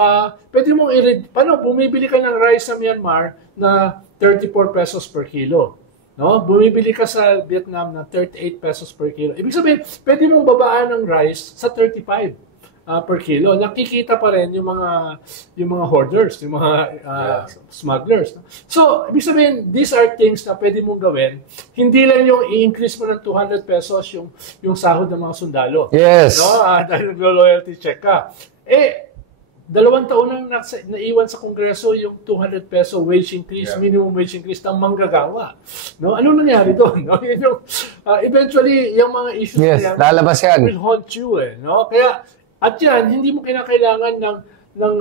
Pwede mong paano, bumibili ka ng rice sa Myanmar na 34 pesos per kilo. No? Bumibili ka sa Vietnam na 38 pesos per kilo. Ibig sabihin, pwede mong babaan ng rice sa 35 per kilo. Nakikita pa rin yung mga hoarders, yung mga smugglers. No? So, ibig sabihin, these are things na pwede mong gawin. Hindi lang yung i-increase mo ng 200 pesos yung sahod ng mga sundalo. Yes. No? Dahil naglo-loyalty check ka. 2 taon nang naiwan sa Kongreso yung 200 peso wage increase, minimum wage increase ng manggagawa. No? Anong nangyari doon? No? Eventually, yung mga issues na yan, lalabas yan. will haunt you. No? Kaya, at yan, hindi mo kinakailangan ng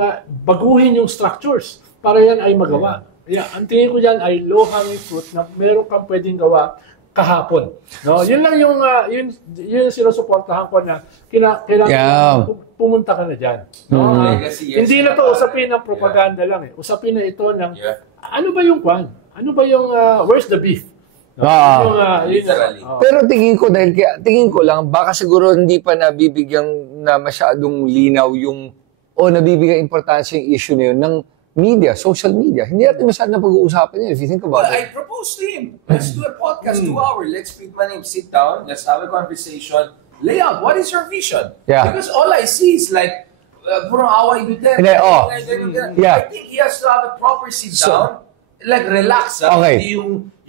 baguhin yung structures para yan ay magawa. Ang tingin ko dyan ay low-hanging fruit na meron kang pwedeng gawa kahapon. No? Yun lang yung sinusuportahan ko na kailangan pumunta ka na dyan. No? Hindi na to usapin ng propaganda lang. Usapin na ito ng ano ba yung kwan? Ano ba yung where's the beef? Pero tingin ko lang, baka siguro hindi pa nabibigyan na masyadong linaw nabibigyan importansya yung issue na yun ng media, social media. Hindi natin masyadong pag-uusapan yun if you think about it. I proposed to him, let's do a podcast, 2 hours, let's meet my name, sit down, let's have a conversation, lay out, what is your vision? Yeah. Because all I see is like, purong away Duterte. I think he has to have a proper sit down, like relax, hindi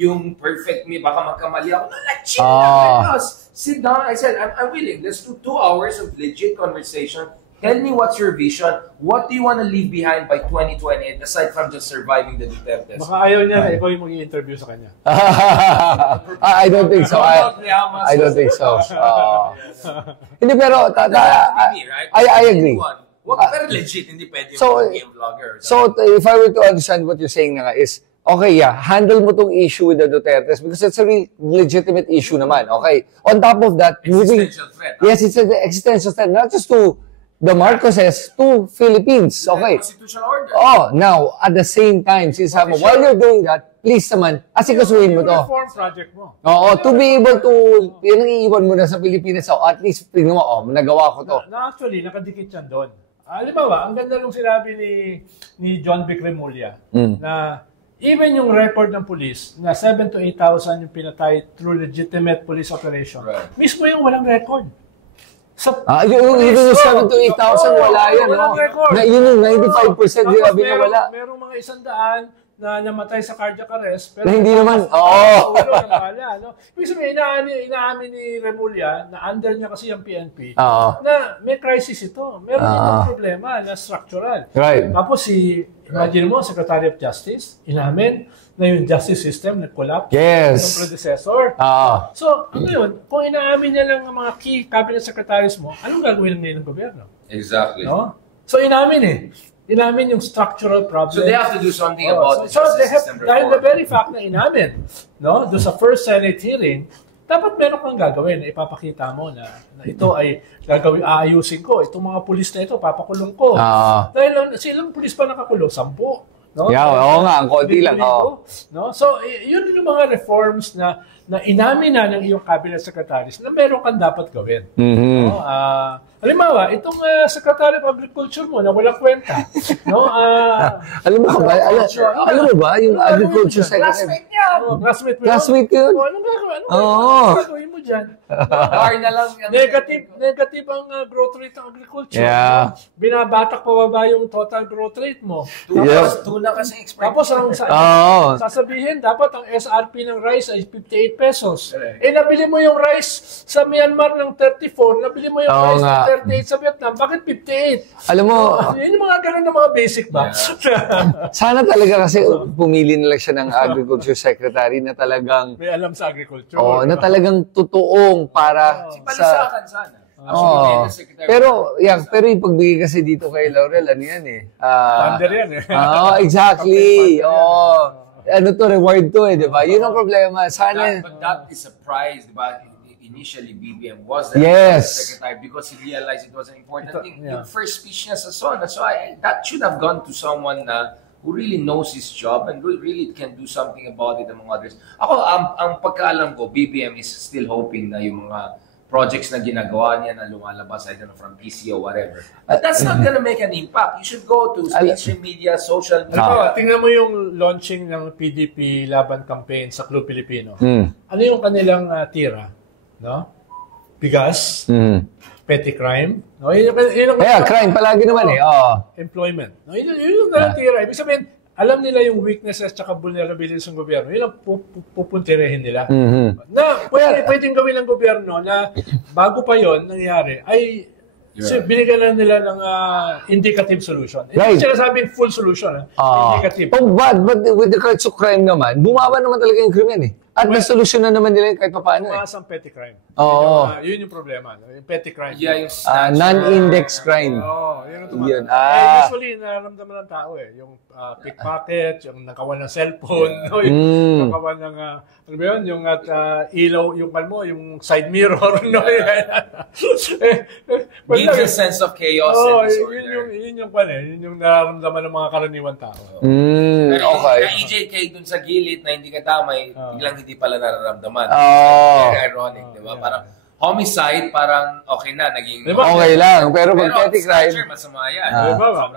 yung perfect me, baka magkamali ako. No, like chill lang, sit down. I said, I'm willing. Let's do 2 hours of legit conversation. Tell me what's your vision. What do you want to leave behind by 2028 aside from just surviving the Dutertes? Baka ayaw niya na ikaw yung mag-i-interview sa kanya. I don't think so. I don't think so. Hindi, pero I agree. Pero legit, hindi pwede yung game vlogger. So, if I were to understand what you're saying na is, okay, handle mo tong issue with the Dutertes because it's a real legitimate issue naman. Okay. On top of that, existential threat. Yes, it's an existential threat, not just to the Marcoses, to Philippines. Okay. Constitutional order. Now, at the same time, while you're doing that, please naman, asikasuhin mo to. Reform project mo. To be able to, yung iiwan mo na sa Pilipinas, at least, tingnan mo, nagawa ko to. Actually, nakadikit yan doon. Halimbawa, ang ganda nung sinabi ni John Vic Remulla na even yung record ng police na 7,000 to 8,000 yung pinatay through legitimate police operation, mismo yung walang record. Even yung 7,000 to 8,000, wala yan. Walang record. Yun yung 95% sinabi na wala. Merong mga 100 na namatay sa cardiac arrest. Pero Na hindi naman, no? Ibig sabihin, inaamin ni Remulla na under niya kasi yung PNP Oo. na may crisis ito. Meron itong problema na structural. Right. Tapos imagine mo, Secretary of Justice, inamin na yung justice system nag-collapse. Yes. Yung predecessor. So, ano yun? Kung inaamin niya lang ang mga key cabinet secretaries mo, anong gagawin ngayon ng gobyerno? Exactly. No? So, inamin Inamin yung structural problem. So they have to do something about the so justice they have, system dahil reform. the very fact na inamin, no, doon sa first Senate hearing, dapat meron kang gagawin na ipapakita mo na ito ay gagawin, aayusin ko. Itong mga pulis na ito, papakulong ko. Dahil silang pulis pa nakakulong? 10. No? Oo nga, ang konti lang. No? So, yun yung mga reforms na inamin na ng iyong cabinet secretaries na meron kang dapat gawin. No? Halimbawa, itong Secretary of Agriculture mo na walang kwenta. No? Alam mo ba, yung Agriculture Secretary? Classmate ko yun. Anong gagawin mo dyan? Bar na lang. Negative ang growth rate ng agriculture. Yeah. No? Binabatak pababa yung total growth rate mo. Tuna kasi expert. Tapos sasabihin, dapat ang SRP ng rice ay 58 pesos. Nabili mo yung rice sa Myanmar ng 34, nabili mo yung rice ng 38 sa Vietnam. Bakit 58? Alam mo, yun yung mga ganun na mga basic ba? sana talaga kasi pumili na lang siya ng Agriculture Secretary na talagang may alam sa agriculture. na talagang totoong para Palisakan sana. Pero yung pagbigay kasi dito kay Laurel, ano yan Thunder yan exactly. Ano to, reward to di ba? Yun ang problema. Sana... But that is a prize, di ba? Initially, BBM was the secretary because he realized it was an important thing. Yung first speech niya sa SONA, so that should have gone to someone who really knows his job and really can do something about it among others. Ako, ang pagkaalam ko, BBM is still hoping na yung mga projects na ginagawa niya na lumalabas, I don't know, from PC or whatever. But that's not gonna make an impact. You should go to mainstream media, social media. Tingnan mo yung launching ng PDP Laban campaign sa Club Pilipino. Ano yung kanilang tira? No? Bigas, petty crime, no? Yun crime palagi naman employment. No? Yun yung tira. Ibig sabihin, alam nila yung weaknesses at vulnerabilities ng gobyerno. Yun ang pupuntirehin nila. Na pwedeng gawin ng gobyerno na bago pa yon nangyari, ay binigyan na nila ng indicative solution. Hindi sila sabing full solution. Indicative. But with the kinds of crime naman, bumaba naman talaga yung krimen At nasolusyon na naman nila yung kahit paano Tumaas ang petty crime. Yun yung problema. Yung petty crime. Yeah, yung non-index crime. Yun ang tumaas. Usually, nararamdaman ng tao Yung pickpocket, yung nakawan ng cellphone, yung nakawan ng, ano ba yun? Yung ilaw, yung palmo, yung side mirror. Gives a sense of chaos and disorder. Yun yung nararamdaman ng mga karaniwan tao. Okay. Na EJK dun sa gilid na hindi katamay, biglang hindi pala nararamdaman. Very ironic, di ba? Parang homicide, parang okay na, naging... Okay lang, pero pag petty crime... masama yan.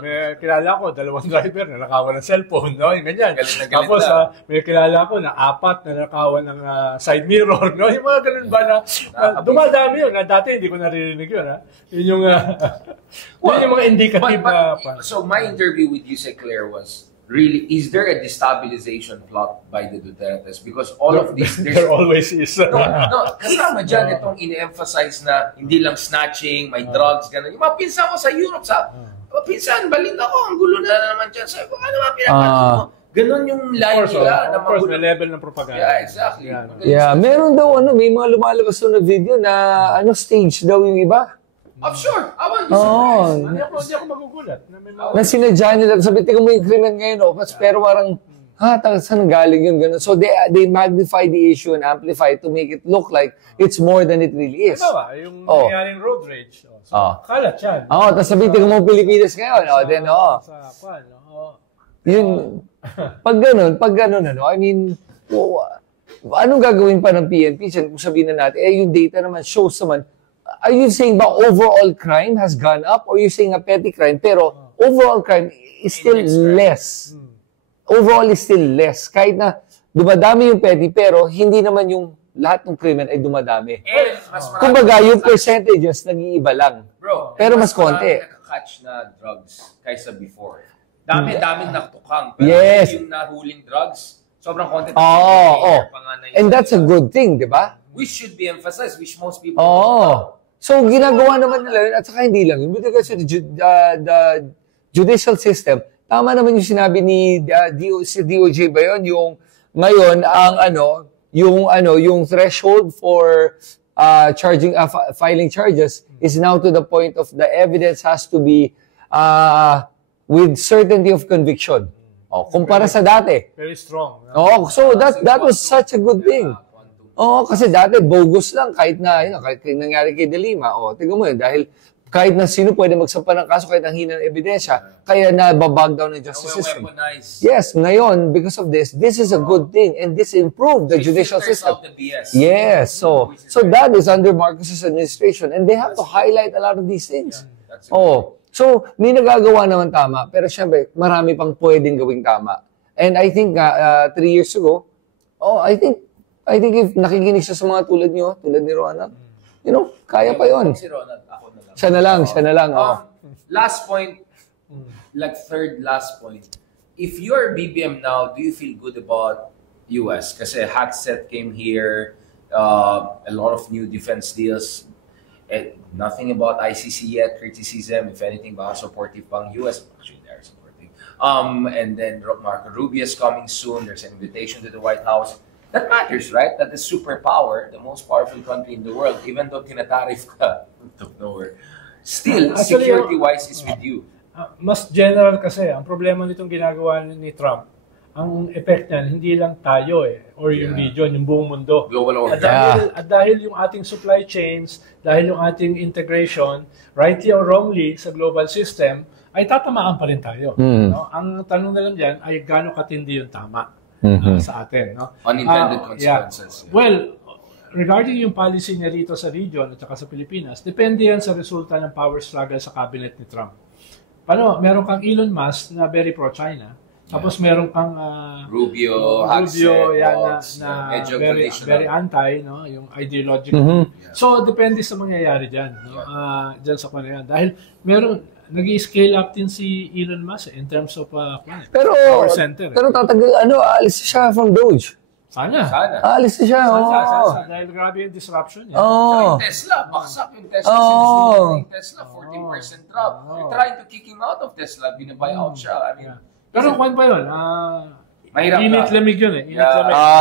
May kilala ko, 2 driver na nakawan ng cellphone, no? Yung ganyan. Tapos, may kilala ko na 4 na nakawan ng side mirror, no? Yung mga ganun ba na... dumadami yun. Dati hindi ko naririnig yun, Yun yung... yun yung mga indicative So, my interview with Yusek Claire was... Really, is there a destabilization plot by the Dutertes? Because all of this... There always is. No, kasama dyan itong in-emphasize na hindi lang snatching, may drugs, gano'n. Yung mga pinsan ko sa Europe, pinsan, balita ko, ang gulo na naman dyan. Sabi ko, ano mga pinapanood mo? Ganon yung line nila. Of course, may level ng propaganda. Yeah, exactly. Meron daw, may mga lumalabas na video na, stage daw yung iba. I'm sure. I won't be surprised. Hindi ako magugulat. Na sinadya nila. Sabi, tingnan mo yung krimen ngayon, pero parang, saan galing yun? Ganun. So, they magnify the issue and amplify to make it look like it's more than it really is. Diba? Yung nangyaring road rage. Kalat yan. Tapos sabi, tingnan mo Pilipinas ngayon. Yun, pag ganun, I mean, anong gagawin pa ng PNP? Kung sabihin na natin, yung data naman shows naman, are you saying ba overall crime has gone up or you saying a petty crime pero overall crime is still less? Overall is still less. Kahit na dumadami yung petty pero hindi naman yung lahat ng krimen ay dumadami. Kumbaga, yung percentages nag-iiba lang. Bro, pero mas konti. Nakaka-catch na drugs kaysa before. Daming naktukang. Pero Yes. yung nahuling drugs, sobrang content. And that's a good thing, di ba? Which should be emphasized, which most people So, ginagawa naman nila yun, at saka hindi lang yun. With regards to the judicial system, tama naman yung sinabi ni DOJ ba yun? Yung ngayon, yung threshold for filing charges is now to the point of the evidence has to be with certainty of conviction. Kumpara sa dati. Very strong. So that was such a good thing. Kasi dati bogus lang kahit nangyari kay De Lima. Tingnan mo yun, dahil kahit na sino pwede magsampa ng kaso kahit ang hina ng ebidensya, kaya nababag down ng justice system. Yes, ngayon, because of this is a good thing and this improved the judicial system. Yes, so that is under Marcos's administration and they have to highlight a lot of these things. So, may nagagawa naman tama, pero syempre, marami pang pwedeng gawing tama. And I think 3 years ago, I think if nakikinig siya sa mga tulad niyo, tulad ni Ronald, kaya pa yon. Si Ronald, ako na lang. Siya na lang. Last point, like third last point. If you're BBM now, do you feel good about US? Kasi Hackset came here, a lot of new defense deals. Nothing about ICC yet, criticism, if anything, baka supportive pang US. Actually, they're supportive. And then Marco Rubio is coming soon. There's an invitation to the White House. That matters, right? That the superpower, the most powerful country in the world, even though tinatarif ka out of nowhere, still, security-wise, is with you. Mas general kasi, ang problema nitong ginagawa ni Trump, ang effect niyan, hindi lang tayo or yung region, yung buong mundo. Global order. At dahil yung ating supply chains, dahil yung ating integration, rightly or wrongly sa global system, ay tatamaan pa rin tayo. No? Ang tanong na lang dyan ay gaano katindi yung tama sa atin. No? Unintended consequences. Well, regarding yung policy niya rito sa region at saka sa Pilipinas, depende yan sa resulta ng power struggle sa cabinet ni Trump. Meron kang Elon Musk na very pro-China. Tapos meron kang Rubio, na very anti, no, yung ideological. So depende sa mangyayari diyan, no. Diyan sa kanya yan. Dahil nag-scale up din si Elon Musk in terms of power center. Pero alis siya from Doge. Sana. Alis siya. Dahil grabe yung disruption. Yung Tesla, baksak yung Tesla. Yung Tesla, 14% drop. They're trying to kick him out of Tesla. Binabuy out siya. I mean, pero kwan pa yun, init-lamig yun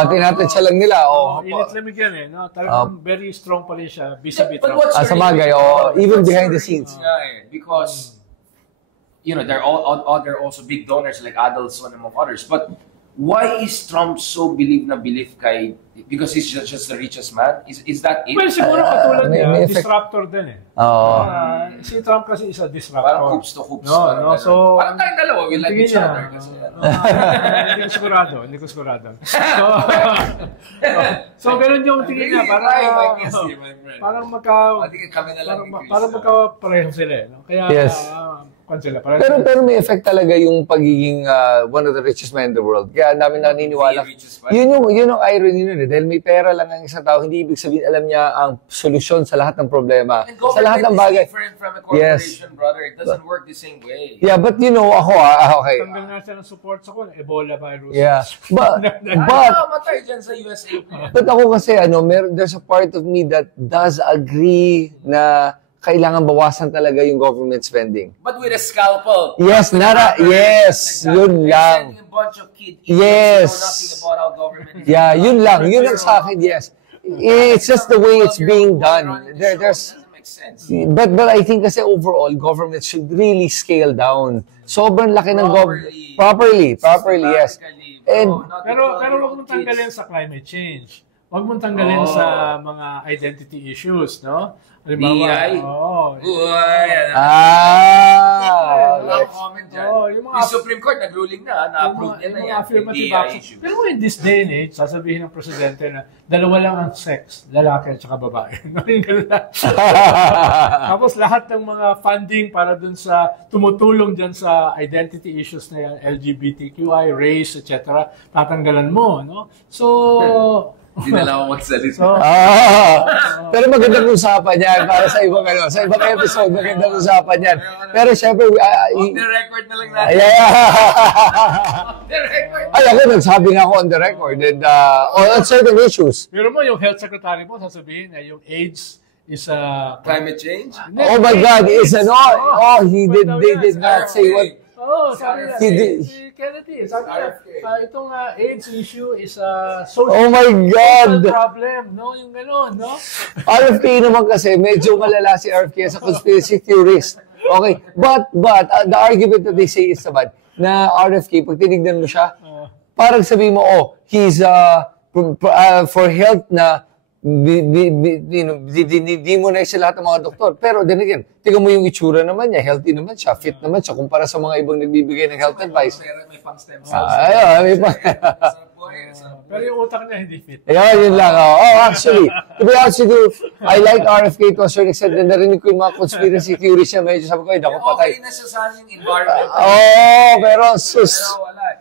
tinatensya lang nila. Init-lamig yan no? Talagang very strong pa rin siya, vis-a-vis Trump. Sa bagay, even behind the scenes. Because, they're also big donors like Adelson among others. But why is Trump so believe kay, because he's just the richest man? Is that it? Well, siguro katulad niya, disruptor din si Trump kasi is a disruptor. Parang hoops to hoops. No. So, parang tayong dalawa, we like each other. Hindi ko sigurado. So, ganun yung tingin niya. Parang magka-pareho sila. No? Kaya, Pero may effect talaga yung pagiging one of the richest men in the world. Kaya namin naniniwala. Yun yung irony nun dahil may pera lang ang isang tao, hindi ibig sabihin alam niya ang solusyon sa lahat ng problema. Sa lahat ng bagay. Different from a corporation, brother. It doesn't work the same way. Yeah, but ako, okay. Tanggal nga siya ng support sa Ebola virus. Yeah. But matay dyan sa USA. But ako kasi, there's a part of me that does agree na kailangan bawasan talaga yung government spending. But with a scalpel. Yes, yun lang. A bunch of kids yes. Know nothing about how government is. Yeah, yun lang. Yun ang sa akin, yes. It's just the way it's being done. There's makes sense. But I think kasi overall, government should really scale down. Sobrang laki ng properly, yes. Pero wag mong tanggalin sa climate change. Wag mong tanggalin sa mga identity issues, no? DI? Yung Supreme Court nag-ruling na-approve niya na yan. Affirmative action. Pero in this day and age, sasabihin ng presidente na dalawa lang ang sex, lalaki at saka babae. Tapos lahat ng mga funding para dun sa tumutulong dyan sa identity issues na yan, LGBTQI, race, etc., tatanggalan mo. No? So, Hindi na lang ako magsalita. Pero magandang usapan yan para sa ibang sa ibang episode, magandang usapan yan. Pero syempre, On the record na lang natin. On the record. Ay, ako nagsabi nga ako on the record and on certain issues. Pero mo, yung health secretary mo, sasabihin na yung AIDS is Climate change? Oh my God, is they did not say what. Sabi na, He did. si Kennedy, sabi na, itong AIDS issue is a social, Oh my social God! problem, no? Yung gano'n, no? RFK naman kasi, medyo malala si RFK as a conspiracy theorist. Okay, but the argument that they say is naman, na RFK, pag tinignan mo siya, parang sabihin mo, he's for health na di mo na isa lahat ng mga doktor. Pero then again, tingnan mo yung itsura naman niya, healthy naman siya, fit naman siya, kumpara sa mga ibang nagbibigay ng health advice. May pang stem cells. May pang... Pero yung utak niya hindi fit. Yun lang. Actually, to be honest with you, I like RFK to a certain extent, and narinig ko yung mga conspiracy theories niya, medyo sabi ko, naku, patay. Okay na siya sa yung environment. Pero sus. Pero wala.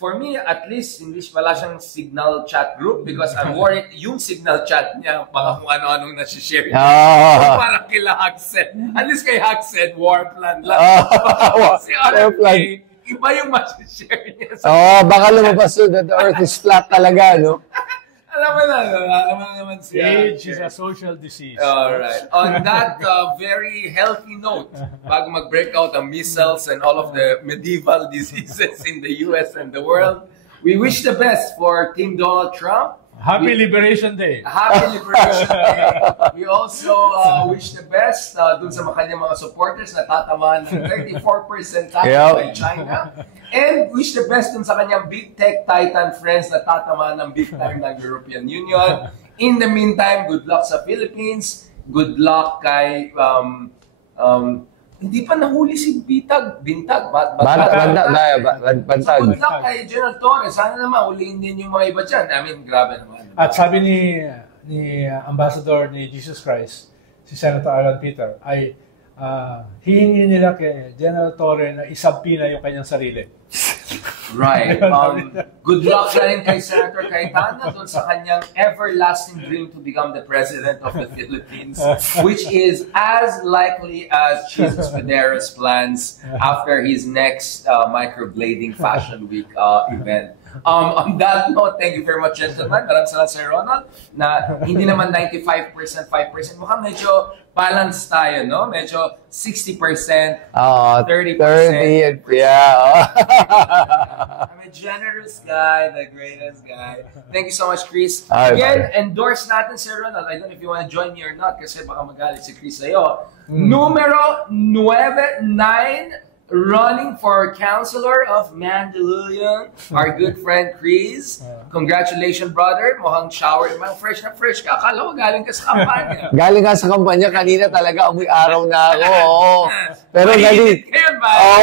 For me, at least, hindi wala siyang signal chat group because I'm worried yung signal chat niya, baka kung ano-anong nasi-share niya. Parang kila Hackset. At least kay Hackset, war plan lang. Si RFK, iba yung masi-share niya. Baka lumabas doon that the earth is flat talaga, no? Alam mo naman siya. AIDS is a social disease. Alright. On that very healthy note, bago mag-break out ang measles and all of the medieval diseases in the US and the world, we wish the best for Team Donald Trump. Happy Liberation Day. Happy Liberation Day. We also wish the best dun sa kanyang mga supporters na tatamaan ng 34% tax by China. And wish the best dun sa kanyang big tech titan friends na tatamaan ng big time ng European Union. In the meantime, good luck sa Philippines. Good luck kay hindi pa nahuli si Bintag. Bantag. Good luck kay General Torres. Sana naman huliin din yung mga iba dyan. I mean, grabe naman. At sabi ni Ambassador ni Jesus Christ, si Senator Alan Peter, ay hihingi nila kay General Torres na isabpina yung kanyang sarili. Right. Good luck na rin kay Senator Cayetana dun sa kanyang everlasting dream to become the President of the Philippines, which is as likely as Jesus Federer's plans after his next microblading Fashion Week event. On that note, thank you very much, gentlemen. Maraming salamat, Sir Ronald, na hindi naman 95%, 5%. Mukhang medyo balance tayo, no? Medyo 60%, 30%. 30, yeah. I'm a generous guy, the greatest guy. Thank you so much, Chris. Ay, Again, endorse natin, Sir Ronald. I don't know if you want to join me or not kasi baka magalit si Chris sa'yo. Numero 99, running for Councilor of Mandaluyong, our good friend Chris. Congratulations, brother. Mukhang shower naman. Fresh na fresh ka. Akala ko galing ka sa kampanya. Galing nga sa kampanya, kanina talaga amoy araw na ako. Pero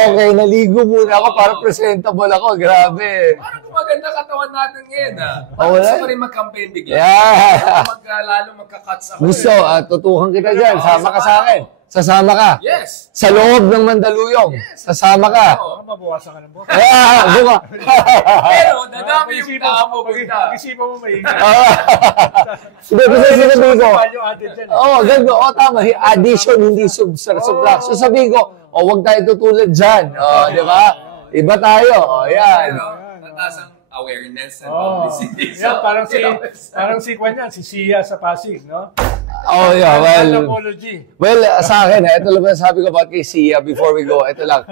Ngayon, naligo muna ako para presentable ako. Grabe. Parang maganda katawan natin ngayon, ha? Wala. Gusto ko rin mag-campaign bigla. Yeah. Lalo magka-cuts ako. Gusto, tutukan kita dyan. Sama ka sa akin. Sasama ka. Yes. Sa loob ng Mandaluyong. Sasama ka. Mabawasan ka ng buka. Buka. Pero, dadami yung tao mo. Pag-isipan mo maingay. Hindi, kasi sasabihin ko. Value added dyan. Ganito. Tama. Addition, hindi subtract. So sabihin ko, huwag tayo tutulad dyan. Di ba? Iba tayo. Yan. Mataas ang awareness and publicity. Yeah, parang si Kwan yan, si Sia sa Pasig, no? Apology. Well, sa akin, ito lang sabi ko about kay Sia before we go. Ito lang.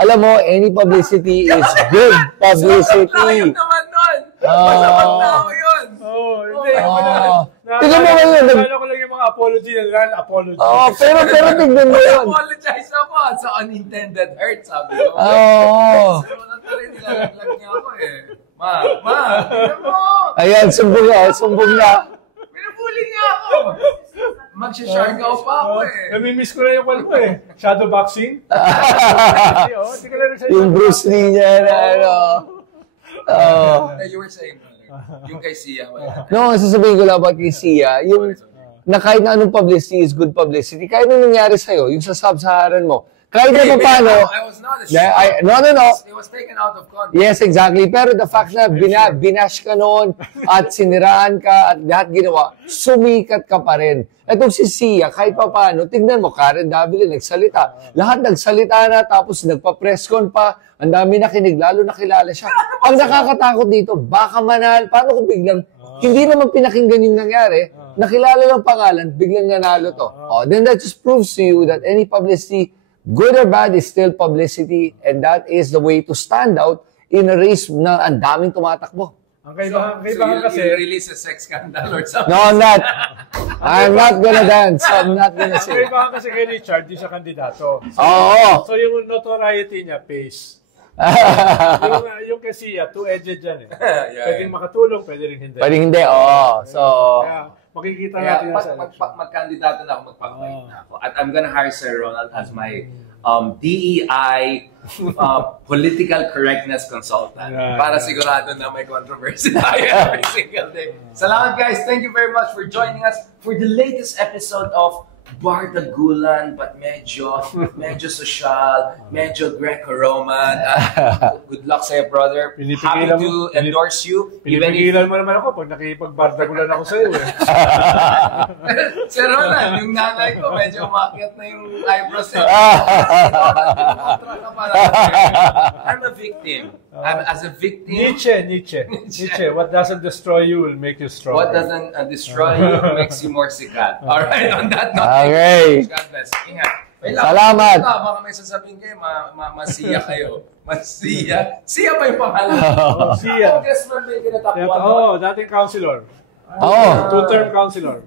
Alam mo, any publicity is good publicity. Tayo naman nun. Masamang tao yun. Hindi. Tignan mo ngayon. Nagkala ko lang yung mga apology na apology. Pero tignan mo yun. Apologize ako sa unintended hurt, sabi ko. Pero walang tayo nilalaglag niya ako eh. Tignan mo. Ayan, sumbong na. Pinabuli niya ako. Magsha-shargaw pa ako eh. Namimiss ko na yung ko eh. Shadow boxing. Yung Bruce Lee niya na You were saying, yung kay Sia. No, sasabihin ko lang about kay Sia, yung na kahit na anong publicity is good publicity. Kahit na nangyari sa'yo, yung sa Sub-Saharan mo, kahit na paano, I was not a no. It was taken out of context. Yes, exactly. Pero the fact na binash ka noon at siniraan ka at lahat ginawa, sumikat ka pa rin. Etong si Sia, kahit pa paano, tignan mo, Karen Davila nagsalita. Lahat nagsalita na, tapos nagpa-presscon pa. Ang dami nakinig, lalo nakilala siya. Ang nakakatakot dito, baka manal. Paano kung biglang, hindi naman pinakinggan yung nangyari, nakilala lang pangalan, biglang nanalo to. Then that just proves to you that any publicity, good or bad, is still publicity, and that is the way to stand out in a race na ang daming tumatakbo. Ang kaibahan kasi... you release a sex scandal or something? No, I'm not. I'm not gonna dance. I'm not gonna Ang sing. kaibahan kasi kay Richard, di siya kandidato. Oo. So yung notoriety niya, pace. yung kay Sia, two-edged yan eh. Pwedeng makatulong, pwede rin hindi. Pwede hindi, oo. So, Kaya makikita natin yan sa election. Magkandidato na ako, magpapait na ako. At I'm gonna hire Sir Ronald as my DEI political correctness consultant para sigurado na may controversy tayo every single day. Salamat guys. Thank you very much for joining us for the latest episode of Bardagulan, but medyo social, medyo Greco-Roman. Good luck sa'yo, brother. Happy to endorse you. Pinipigilan mo naman ako pag nakipagbardagulan ako sa'yo eh. Sir Ronald, yung nanay ko, medyo umakyat na yung eyebrows niya. I'm a victim. As a victim... Nietzsche. What doesn't destroy you will make you stronger. What doesn't destroy you makes you more sikat. Alright, on that note, Okay. God bless. Ingat. Salamat. Baka may sasabihin kayo, masiya kayo. Masiya. Siya ba yung pangalan? Sia. Congressman ba yung kinatakbuhan mo? Oo, dating councilor. Oo. Two-term councilor.